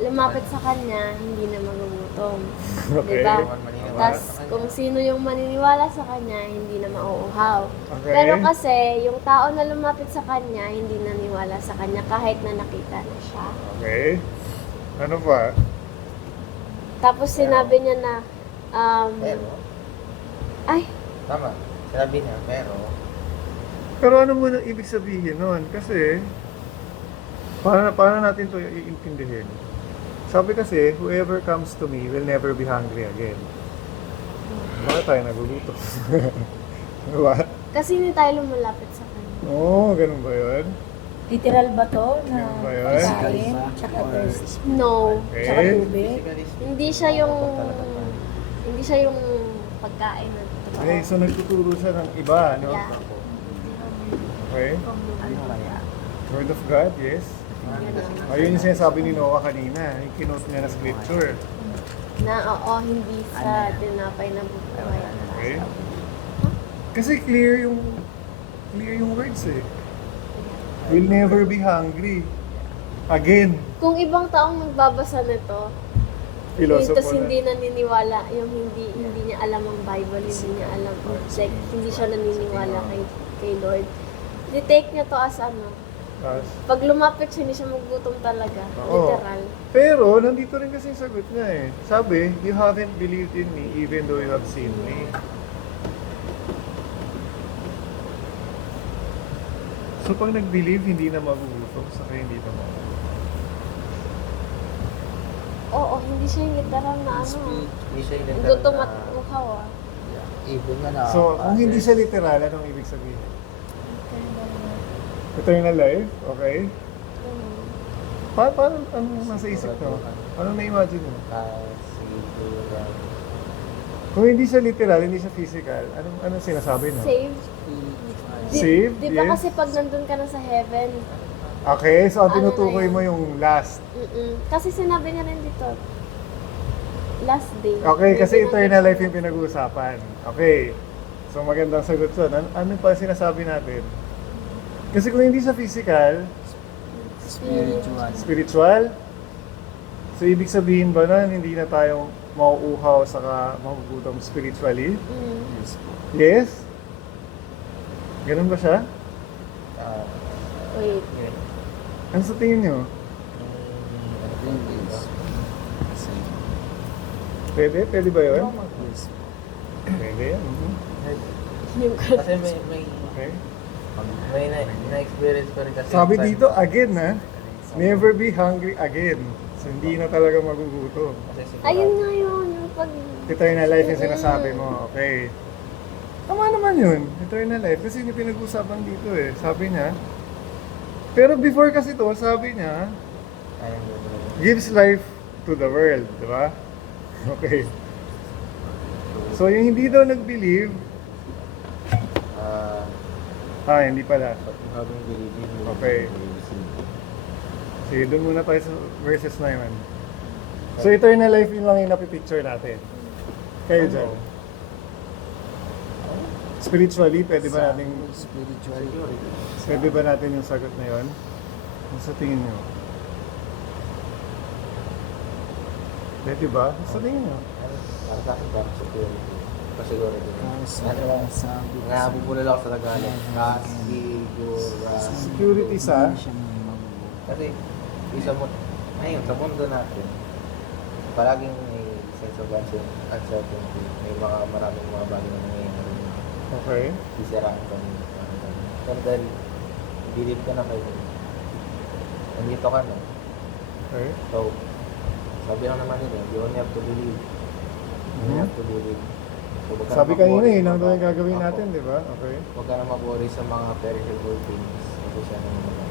lumapit sa kanya, hindi na magugutom. Okay. Diba? Maniniwala Tapos sa kanya. kung sino yung maniniwala sa kanya, hindi na mauuhaw. Okay. Pero kasi, yung tao na lumapit sa kanya, hindi naniwala sa kanya kahit na nakita na siya. Okay. Ano pa? Tapos sinabi niya na, Pero, ay, tama. Sabi niya, Pero ano mo nang ibig sabihin nun? Kasi, paano natin to iintindihin? Sabi kasi, whoever comes to me will never be hungry again. Bakit tayo nagugutom? What? kasi hindi tayo lumalapit sa kanya. Oo, ganun ba yun? Literal ba to? Na Ganun ba yun? pagkain, tsaka thirst, No. tsaka Okay. tubig. Hindi siya yung pagkain na totoo. Okay, so nagtuturo siya ng iba, no? Yeah. Okay. ano kaya? Word of God, yes. Ayun yung sinasabi ni Noah kanina, yung kinote niya na scripture. Na oo, hindi sa tinapay na buhay. Okay. Kasi clear yung words eh. Will never be hungry again. Kung ibang taong magbabasa nito, Philosopher tapos hindi naniniwala, yung hindi niya alam ang Bible, hindi niya alam, like, hindi siya naniniwala kay Lord. Di-take niya to as ano, pag lumapit siya, hindi siya magutom talaga. Oo. Literal. Pero nandito rin kasi yung sagot niya eh. Sabi, you haven't believed in me even though you have seen me. So pag nag-believe, hindi na magugutom. focus na kayo dito mo. Oo, hindi siya yung literal na ano. Hindi siya yung literal Gutom na... at uhaw ah. Ibon nga na. So, kung hindi siya literal, anong ibig sabihin? Eternal life? Okay. Paano, anong nasa isip mo? Anong na-imagine mo? Siguro... Kung hindi siya literal, hindi siya physical, anong sinasabi no? Saved. Saved, Di ba yes. kasi pag nandun ka na sa heaven, Okay, so ang Ano tinutukoy na yun? mo yung last. Kasi sinabi niya rin dito, last day. Okay, May kasi binanggit eternal siya life yung pinag-uusapan. Okay. So magandang sagot yun. Ano pa sinasabi natin? Kasi kung hindi siya physical, Spiritual. spiritual, so ibig sabihin ba na hindi na tayo mauuhaw saka magugutom spiritually? Mm. Yes po. Yes? Ganun ba siya? Wait. Ano sa tingin nyo? Yes. Pwede? Pwede ba yun? Yes po. Pwede. Mhm. Yung Kasi may Okay. na-experience ko rin kasi. Sabi dito, again na, never be hungry again. So hindi na talaga magugutom. Ayun nga yun. Yung pag... Eternal life yung sinasabi mo. Okay. Tama naman yun. Eternal life. Kasi yung pinag-usapan dito eh. Sabi niya. Pero before kasi to, sabi niya, gives life to the world. Di ba? Okay. So yung hindi daw nag-believe, hindi pala. Habang believing. Okay. Sige, doon muna tayo sa verses na yun. So eternal life yun lang yung napipicture natin. Kayo dyan. Spiritually, pwede ba natin, Spiritual. pwede ba natin yung sagot na yun? Ano sa tingin nyo? Pwede ba? Sa tingin nyo? Para sa akin ba? Security. Pasiguro din. Sabi Nakabubulol ako sa Tagalog. Kasigura. Security sa? Kasi, isa mo, ngayon, sa mundo natin, palaging may sense of uncertainty. May maraming mga bagay na nangyayari. Okay. Sisiraan kami. Pero dahil, believe ka na kayo. Nandito ka na. Okay. So, sabi lang naman nila, you only have to believe. You only have to believe. So, wag ka na Sabi kanina mag-worry eh, sa lang daw mga- yung gagawin Opo. natin, di ba? Okay. Huwag ka na mag-worry sa mga perishable things. Kasi siya naman naman.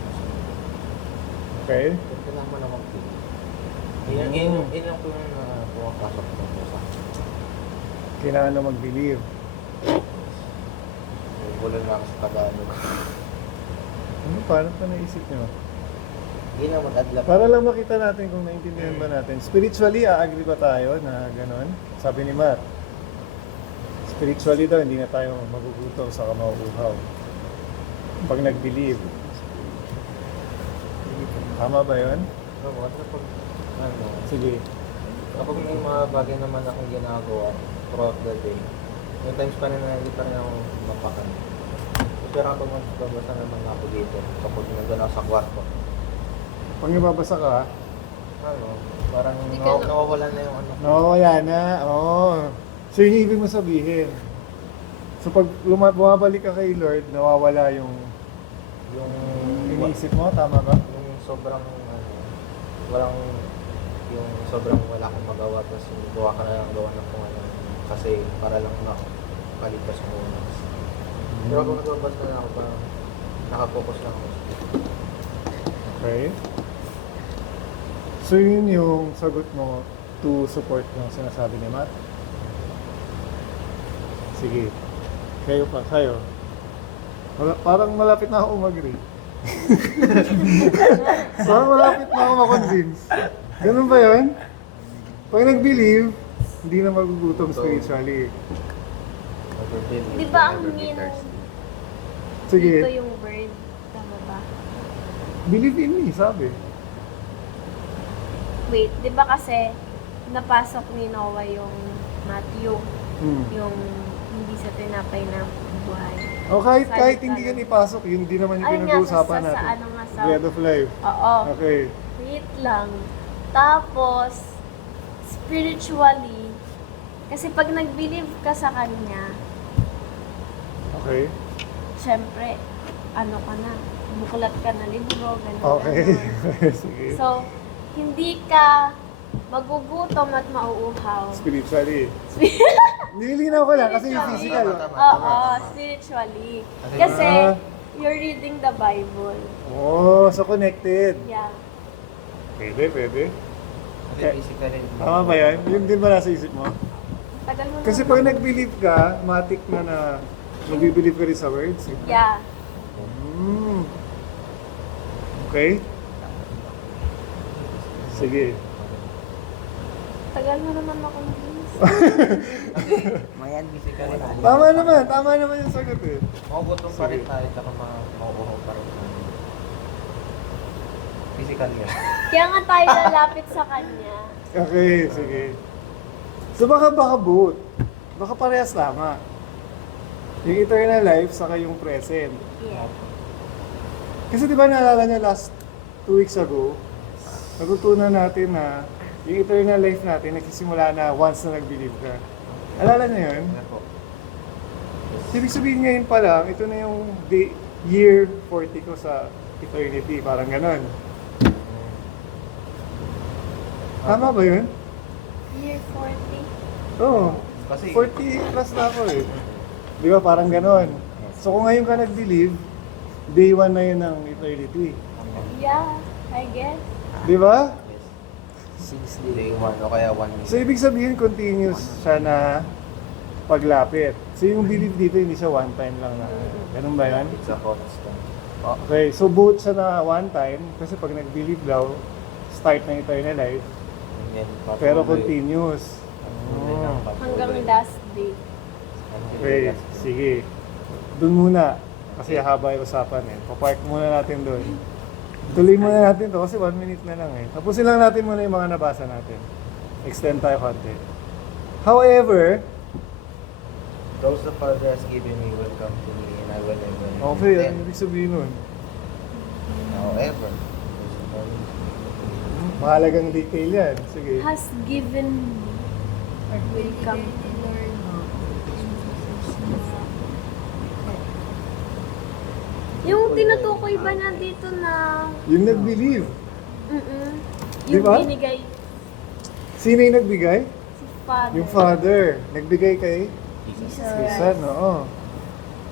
Okay. Kailangan mo na mag-believe. Yun yung pumapasok ko sa akin. Kailangan na mag-believe. Bulol na ako sa Tagalog. Ano, paano pa naisip nyo? Hindi na mag-adlap. Para lang makita natin kung naintindihan ba natin. Spiritually, agree ba tayo na gano'n? Sabi ni Matt. Spiritually daw, hindi na tayo magugutom sa kamauuhaw. Pag nag-believe. Tama ba yun? Pero kapag, Sige. kapag may mga bagay naman akong ginagawa throughout the day, may times pa rin na hindi pa rin ako mapakan. Pero kapag magbabasa naman ako dito, kapag nandun ako sa kwarto, Pag nababasa ka, parang Hindi ka na- nawawala na yung ano. nawawala na. Oo. So yun yung ibig mo sabihin. So pag bumabalik ka kay Lord, nawawala yung Yung iniisip mo, tama ba? yung sobrang walang yung sobrang wala kang magawa tapos gawa ka na lang gawa ng kung ano kasi para lang makaligtas mo oras. Pero kung nagbabasa na ako parang nakapokus na ako. Okay. So yun yung sagot mo to support yung sinasabi ni Matt? Sige. Kayo pa, kayo. Parang malapit na ako mag-agree. Parang malapit na ako makonvince. Ganun ba yun? Pag nag-believe, hindi na magugutom spiritually. Di ba ang mean Sige, dito yung word? Tama ba? believe in me, sabi. Wait, di ba kasi napasok ni Noah yung Matthew, yung hindi sa tinapay na buhay. O kahit Salita hindi yan lang. ipasok, yun di naman yung Ayun nga, pinag-uusapan sa natin. ano nga sa... Bread of life. Oo. Okay. Wait lang. Tapos, spiritually, kasi pag nag-believe ka sa Kanya, Okay. syempre, ano ka na, buklat ka na libro, ganun. Okay. ganun. Sige. So, hindi ka magugutom at mauuhaw. Spiritually. Nililinaw ko lang kasi yung physical. Oo, spiritually. Kasi, you're reading the Bible. Oh, so connected. Yeah. Pwede. Kasi physically. Tama ba yan? Yun din ba nasa isip mo? Tagal mo Kasi naman. pag nag-believe ka, matik na mag-believe ka rin sa words. Eh. Yeah. Hmm. Okay? Sige. Tagal mo naman ako nag-inis. Mayan, Physically. Tama naman yung sagot eh. Magugutom pa rin tayo, tsaka mauuhaw pa rin tayo. Physically yan. Kaya nga tayo lalapit sa kanya. Okay, sige. So baka both. Baka parehas tama. Yung eternal life, saka yung present. Yeah. Kasi di ba naalala niyo last 2 weeks ago, natutunan natin na yung eternal life natin nagsisimula na once na nag-believe ka. Alala niyo yun? Yan po. Ibig sabihin ngayon pa lang, ito na yung year 40 ko sa eternity. Parang ganon. Tama ba yun? Year 40. Oo. Kasi 40 plus na ako eh. Di ba? Parang ganon. So kung ngayon ka nag-believe, day 1 na yun ng eternity. Yeah, I guess. Di ba? 6 day 1 o kaya 1 minute. So ibig sabihin, continuous siya na paglapit. So yung belief dito, hindi siya one time lang na. Ganun ba yan? It's a constant. Okay, so both siya na one time, kasi pag nag-believe daw, start ng eternal life, And then, pero patuloy. continuous. Hindi lang Oh. patuloy. Hanggang last day. Until Okay, last day. sige. Doon muna, kasi haba yung usapan eh. Papark muna natin doon. Tuloy muna natin to kasi 1 minute na lang eh. Tapusin lang natin muna yung mga nabasa natin. Extend tayo konti. However, Those the Father has given me will come to me, and I will never okay, them. ano ibig sabihin nun? However, Mahalagang detail yan. Sige. Has given me or will come to learn. Yung tinutukoy ba na dito na Yung nag-believe. Di yung ba? binigay Sino yung nagbigay? si Father. Yung Father. Nagbigay kay Jesus kay Christ. Son, oo.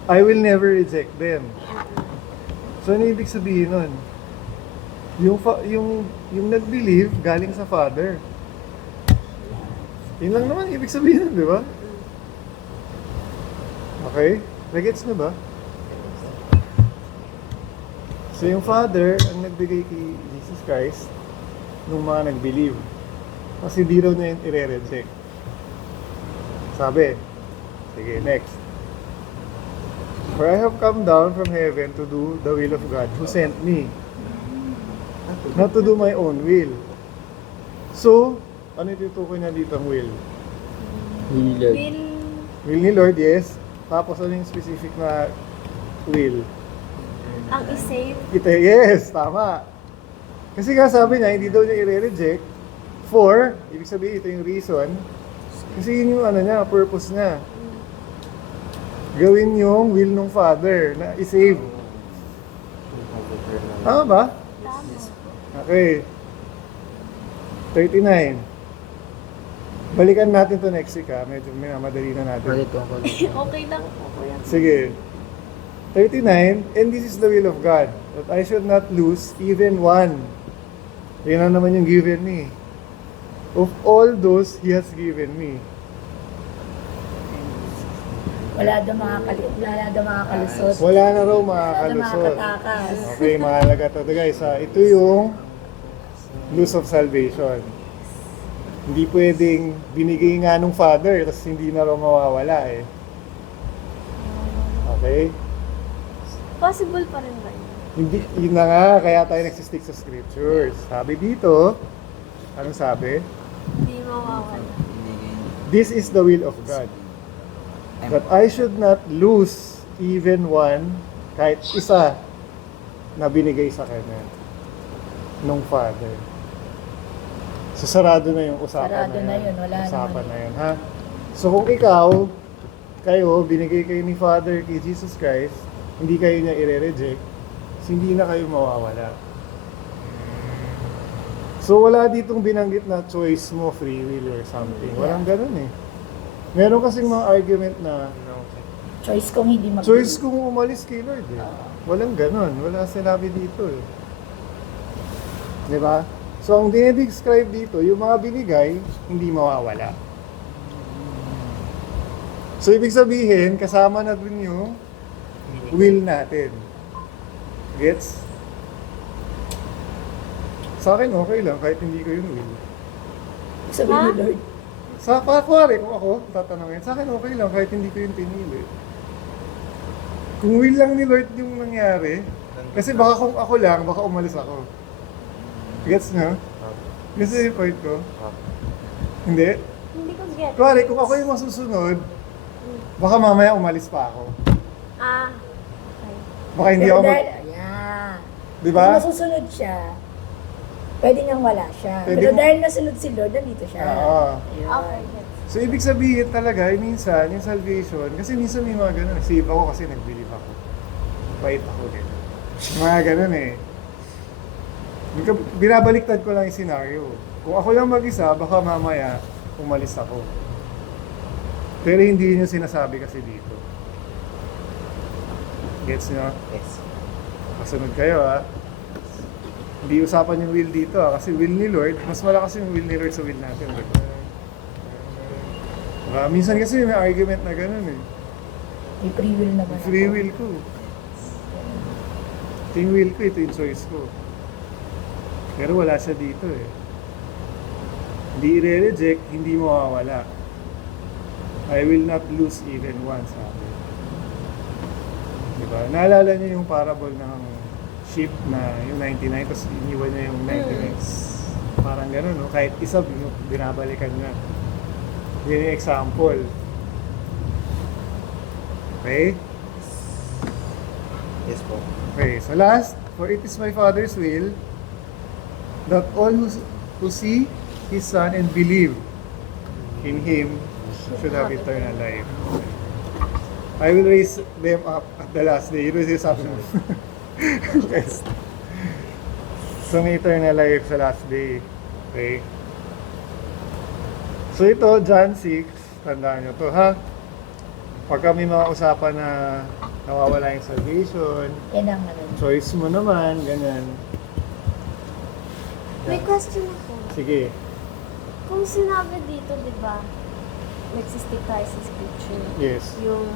I will never reject them. So, ano ibig sabihin nun? Yung nag-believe, galing sa Father. Yun lang naman ibig sabihin nun, di ba? Okay? Nagets na ba? So, yung Father, ang nagbigay kay Jesus Christ, nung mga nag-believe. Kasi di raw na yun i-reject. Sabi, sige, next. For I have come down from heaven to do the will of God who sent me. Not to do my own will. So, ano itutukoy na dito ang will? Lord. Will Will ni Lord, yes. Tapos ano yung specific na will? ang isave. Ito, yes, tama. Kasi nga sabi niya, hindi daw niya i-reject for, ibig sabihin ito yung reason, kasi yun yung ano niya, purpose niya. Gawin yung will ng Father na i-save. Tama ba? Tama. Okay. 39. Balikan natin to next week ha. Medyo madali na natin. Ulit ko. Okay lang po, kuya. Sige. 39, and this is the will of God, that I should not lose even one. Yan na naman yung given me. Of all those He has given me. Wala daw makakalusot. Wala na raw Wala daw makakalusot. makakatakas. Okay, mahalaga to guys. Ito yung lose of salvation. Hindi pwedeng binigay nga nung Father, tapos hindi na raw mawawala eh. Okay? Possible pa rin ba yun? Hindi, yun na nga, kaya tayo nagsistick sa scriptures. Sabi dito, anong sabi? Hindi mawawala. This is the will of God. That I should not lose even one, kahit isa, na binigay sa kanya nung Father. So, sarado na yung usapan Sarado na yun, wala usapan naman. na yun, ha? So, kung kayo, binigay kayo ni Father kay Jesus Christ, hindi kayo niya i-reject, so hindi na kayo mawawala. So wala ditong binanggit na choice mo, free will or something. Walang ganun eh. Meron kasing mga argument na Choice kong hindi mag choice kung umalis kay Lord eh. Walang ganun. Wala sinabi dito eh. Di ba? So ang dinidescribe dito, yung mga binigay, hindi mawawala. So ibig sabihin, kasama na dun yung will natin. Gets? Sa akin okay lang kahit hindi ko yung will. Sabihin ni Lord. Sa kuwari, kung ako tatanungin, sa akin okay lang kahit hindi ko yung pinili. Kung will lang ni Lord yung nangyari, kasi baka kung ako lang, baka umalis ako. Gets nyo? Kasi yung point ko. Hindi? Hindi ko get. Kuwari, kung ako yung masusunod, baka mamaya umalis pa ako. Ah, okay. Baka hindi Pero ako mag... dahil, yeah. Di ba? Kung masusunod siya, pwede niyang wala siya. Pwede Pero mo- dahil nasunod si Lord, nandito siya. Oo. Ayun. Okay, gets. So, ibig sabihin talaga, minsan, yung salvation, kasi minsan may mga ganun, save ako kasi nag-believe ako. Bait ako, gano'n. Mga ganun eh. Binabaliktad ko lang yung scenario. Kung ako lang mag-isa, baka mamaya umalis ako. Pero hindi yun yung sinasabi kasi dito. Gets nyo? Yes. Kasunod kayo ha. Hindi usapan yung will dito ha. Kasi will ni Lord, mas malakas yung will ni Lord sa will natin. Minsan kasi may argument na gano'n eh. May free will naman ako. Free will ko. Ito yung will ko, ito yung choice ko. Pero wala siya dito eh. Hindi i-reject, hindi mawawala. I will not lose even one, sabi. Diba? Naalala niyo yung parable ng sheep na yung 99, tapos iniwan niya yung 99. Parang gano'n, no? Kahit isa, binabalikan niya. Yun yung example. Okay? Yes po. Okay, so last, for it is my Father's will that all who see His Son and believe in Him should have eternal life. I will raise them up at the last day. Yun yung sabi mo. Okay. So may eternal life sa last day. Okay? So ito, John 6, tandaan nyo to ha. Pagka may mga usapan na nawawala yung salvation, Yan ang ano. choice mo naman, ganyan. May question ako. Sige. Kung sinabi dito, di ba, nagsistick tayo sa scripture. Yes. Yung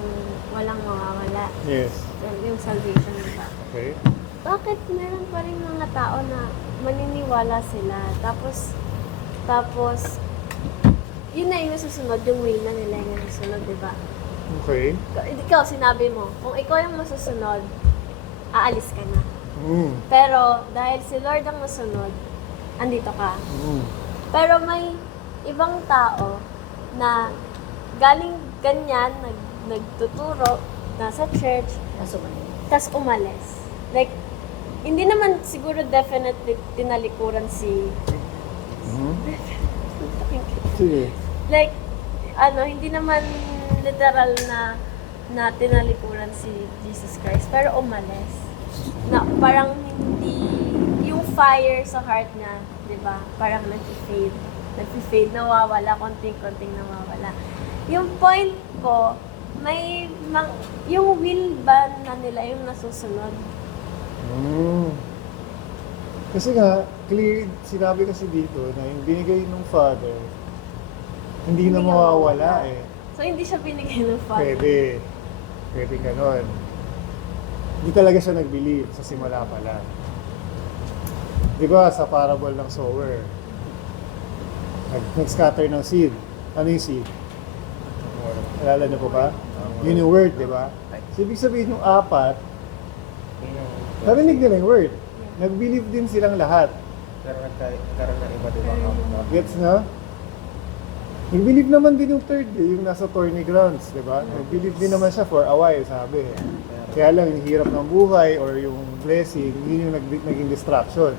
walang mawawala. Yes. Yung salvation, di ba? Okay. Bakit meron pa rin mga tao na maniniwala sila, tapos, yun na yung susunod, yung way na nila yung susunod, di ba? Okay. Ikaw, sinabi mo, kung ikaw yung masusunod, aalis ka na. Mm. Pero, dahil si Lord ang masunod, andito ka. Mm. Pero may ibang tao na galing ganyan, nagtuturo, nasa church, Nasumanin. tas umalis. Like, hindi naman siguro definitely tinalikuran si... Mhm. Sige. Like, hindi naman literal na tinalikuran si Jesus Christ, pero umalis. Na parang hindi, yung fire sa heart niya, di ba? Parang nag-fade, nawawala, konting-konting nawawala. Yung point ko, yung will ba na nila yung nasusunod? Mm. Kasi nga, clear, sinabi kasi dito na yung binigay ng Father, hindi na Hindi nga mawawala mawawala. eh. So, hindi siya binigay ng Father. Pwede. Pwede ganon. Hindi talaga siya nag-believe sa simula pa lang. Di ba, sa parable ng sower, nag-scatter ng seed. Ano yung seed? Alala niyo po ba? Yun yung word, di ba? So, ibig sabihin yung apat, narinig nila yung word. Nag-believe din silang lahat. Pero nagkaroon ng iba diba? Gets na? Nag-believe naman din yung third, yung nasa thorny grounds, di ba? Nag-believe din naman siya for a while, sabi. Kaya lang, yung hirap ng buhay or yung blessing, yun yung naging distraction.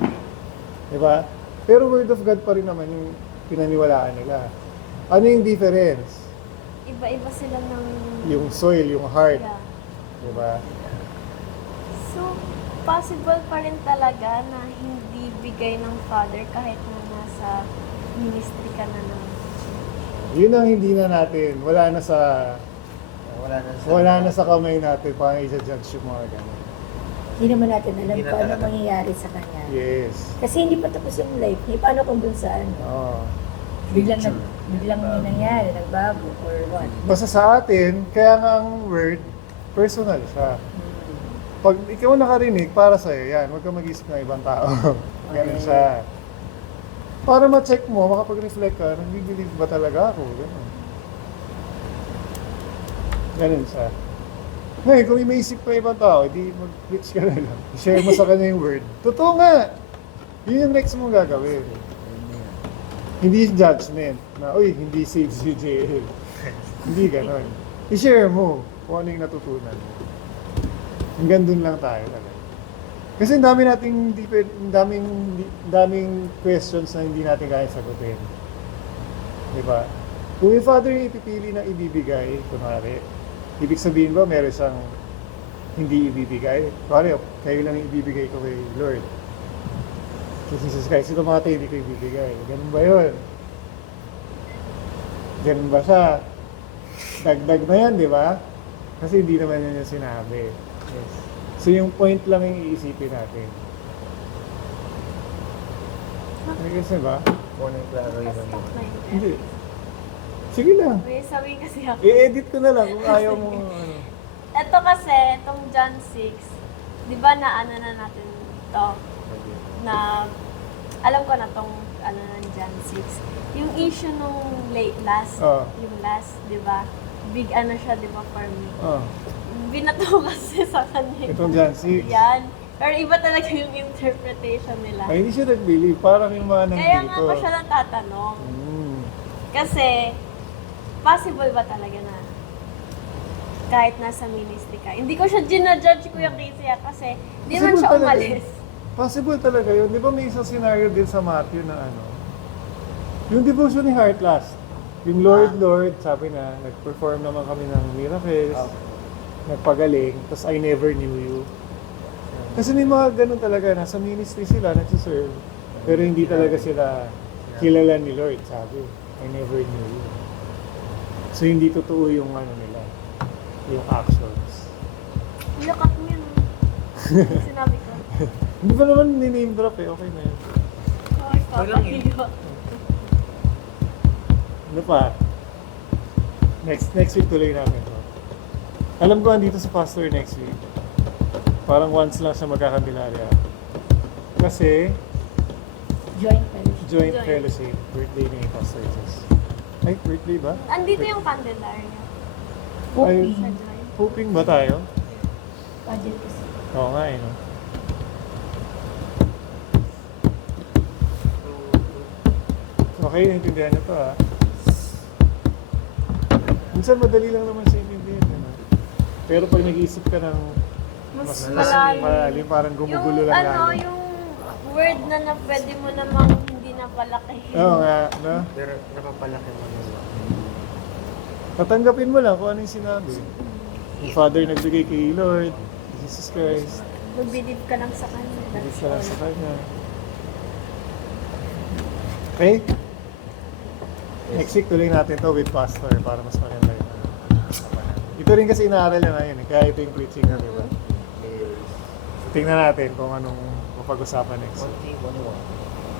Di ba? Pero word of God pa rin naman yung pinaniwalaan nila. Ano yung difference? Iba-iba sila ng... Yung soil, yung heart. Yeah. Di ba? So, possible pa rin talaga na hindi bigay ng Father kahit na nasa ministry ka na ng Yun ang hindi na natin. Wala na sa Wala na sa kamay natin paano i-judge yung mga ganun. Hindi naman natin alam Hindi na kung ano talaga. mangyayari sa kanya. Yes. Kasi hindi pa tapos yung life niya. Paano kung dun sa ano? Oo. Biglang may nangyari, nagbago, or what? Basta sa atin, kaya nga ang word, personal siya. Pag ikaw nakarinig, para sa'yo yan. Huwag kang mag-isip ng ibang tao. Ganun siya. Para ma-check mo, makapag-reflect ka, nag-believe ba talaga ako? Ganun. Ganun siya. Ngayon, kung may isip ka ibang tao, di mag-preach ka na lang. I-share mo sa kanya yung word. Totoo nga! Yun yung next mo gagawin. Hindi judgment na, uy, hindi safe si JL. Hindi ganon. I-share mo kung ano yung natutunan mo. Hanggang dun lang tayo talaga. Kasi ang daming questions na hindi natin kaya sagutin. Di ba? Kung yung Father yung ipipili na ibibigay, kunwari, ibig sabihin ba meron siyang hindi ibibigay? Kunwari, kayo lang yung ibibigay ko kay Lord. Si Jesus Christ, ito mga tayo hindi ko ibibigay. Ganun ba yun? Ganun ba siya? Dagdag na yan, di ba? Kasi hindi naman yan yung sinabi. Yes. So yung point lang yung iisipin natin. Kasi ba? kung ano yung klaro yun. Stop na yun. Hindi. Sige lang. May sabihin kasi ako. I-edit ko na lang kung ayaw mo. Ano. Ito kasi, itong John 6, di ba na ano na natin to na alam ko na tong ano ng John 6. Yung issue nung last, Oo. yung last, di ba? Big ano siya, di ba, for me. Oh, Binato kasi sa kanya. itong John 6. Yan. Pero iba talaga yung interpretation nila. Ay, hindi siya nag-believe. Parang yung mga nandito. Kaya nga pa siya lang tatanong. Kasi, possible ba talaga na kahit nasa ministry ka? Hindi ko siya ginajudge, Kuya Casey, kasi hindi man siya Possible talaga. umalis. Possible talaga yun. Di ba may isang scenario din sa Matthew na ano? Yung devotion ni Heart last. Yung Lord, Lord, sabi na, nag-perform naman kami ng miracles, nagpagaling, tapos I never knew you. Kasi may mga ganun talaga, nasa ministry sila, nagsiserve, pero hindi talaga sila kilala ni Lord, sabi. I never knew you. So hindi totoo yung ano nila, yung actions. Nilakat mo yun. Sinabi ko. Hindi pa naman ni-name drop eh, okay na yun. Ay, lang yun. papatiyo. Ano pa? Next week tuloy namin to. Alam ko andito sa pastor next week. Parang once lang siya magkakabilarya. Kasi Joint fellowship. joint Joint. fellowship, birthday ni Pastor Jesus. Ay, birthday ba? Andito yung Candelaria. Ay, Sa joint. hoping ba tayo? Budget kasi. Oo nga eh, no? Okay, naintindihan niyo to ha. Minsan madali lang naman siya intindihan. Ano? Pero pag nag-iisip ka ng Mas malalim, malalim. parang gumugulo Yung lang ano, lalo. yung word na pwede mo namang hindi na palaki. Oo nga, no? Pero napapalaki mo yun. Tatanggapin mo lang kung ano yung sinabi. Yung Father nagbigay kay Lord, Jesus Christ, Mag-believe ka lang sa kanya. bigay That's ka lang all. sa Kanya. Okay? Next week tuloy natin to with Pastor para mas maganda yun. Ito rin kasi inaaral niya ngayon eh, kaya ito yung preaching na, diba? So, tingnan natin kung anong mapag-usapan next week.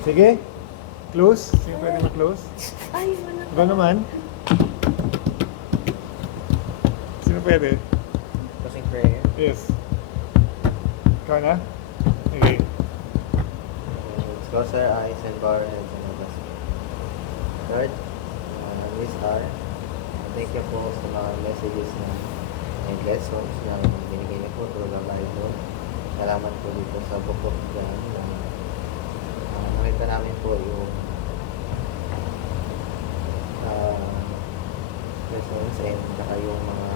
Sige? Close? Sino pwede mag-close? Ay, wala. Iba naman? Sino pwede? Kasing prayer. Yes. Ikaw na? Okay. Let's close our eyes and bow our heads and let us pray. Lord, Miss R, thank you po sa mga messages na and lessons na binigay niyo po through the Bible. Salamat po dito sa Book of John na nakita namin po yung lessons and saka yung mga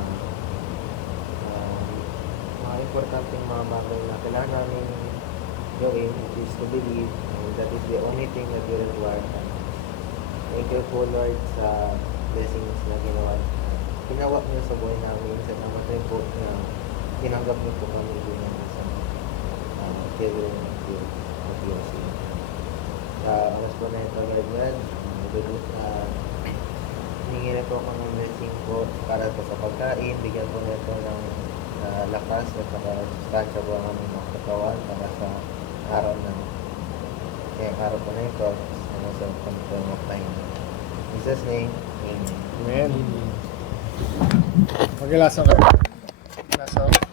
importanteng mga bagay na kailangan namin gawin, which is to believe, and that is the only thing that you require. Thank you po Lord sa blessings na ginawa niyo sa buhay namin. Salamat rin po na tinanggap niyo po kami din sa schedule ng POC. Alas po na ito agad. Hingi na po ako ng blessing po para po sa pagkain. Bigyan po na ito ng lakas at saka sustansya po ang aming mga katawan para sa araw na araw po na ito. Ano sa pagkakas of time. In Jesus' name, Amen. Amen. Maglasan kayo. Lasa.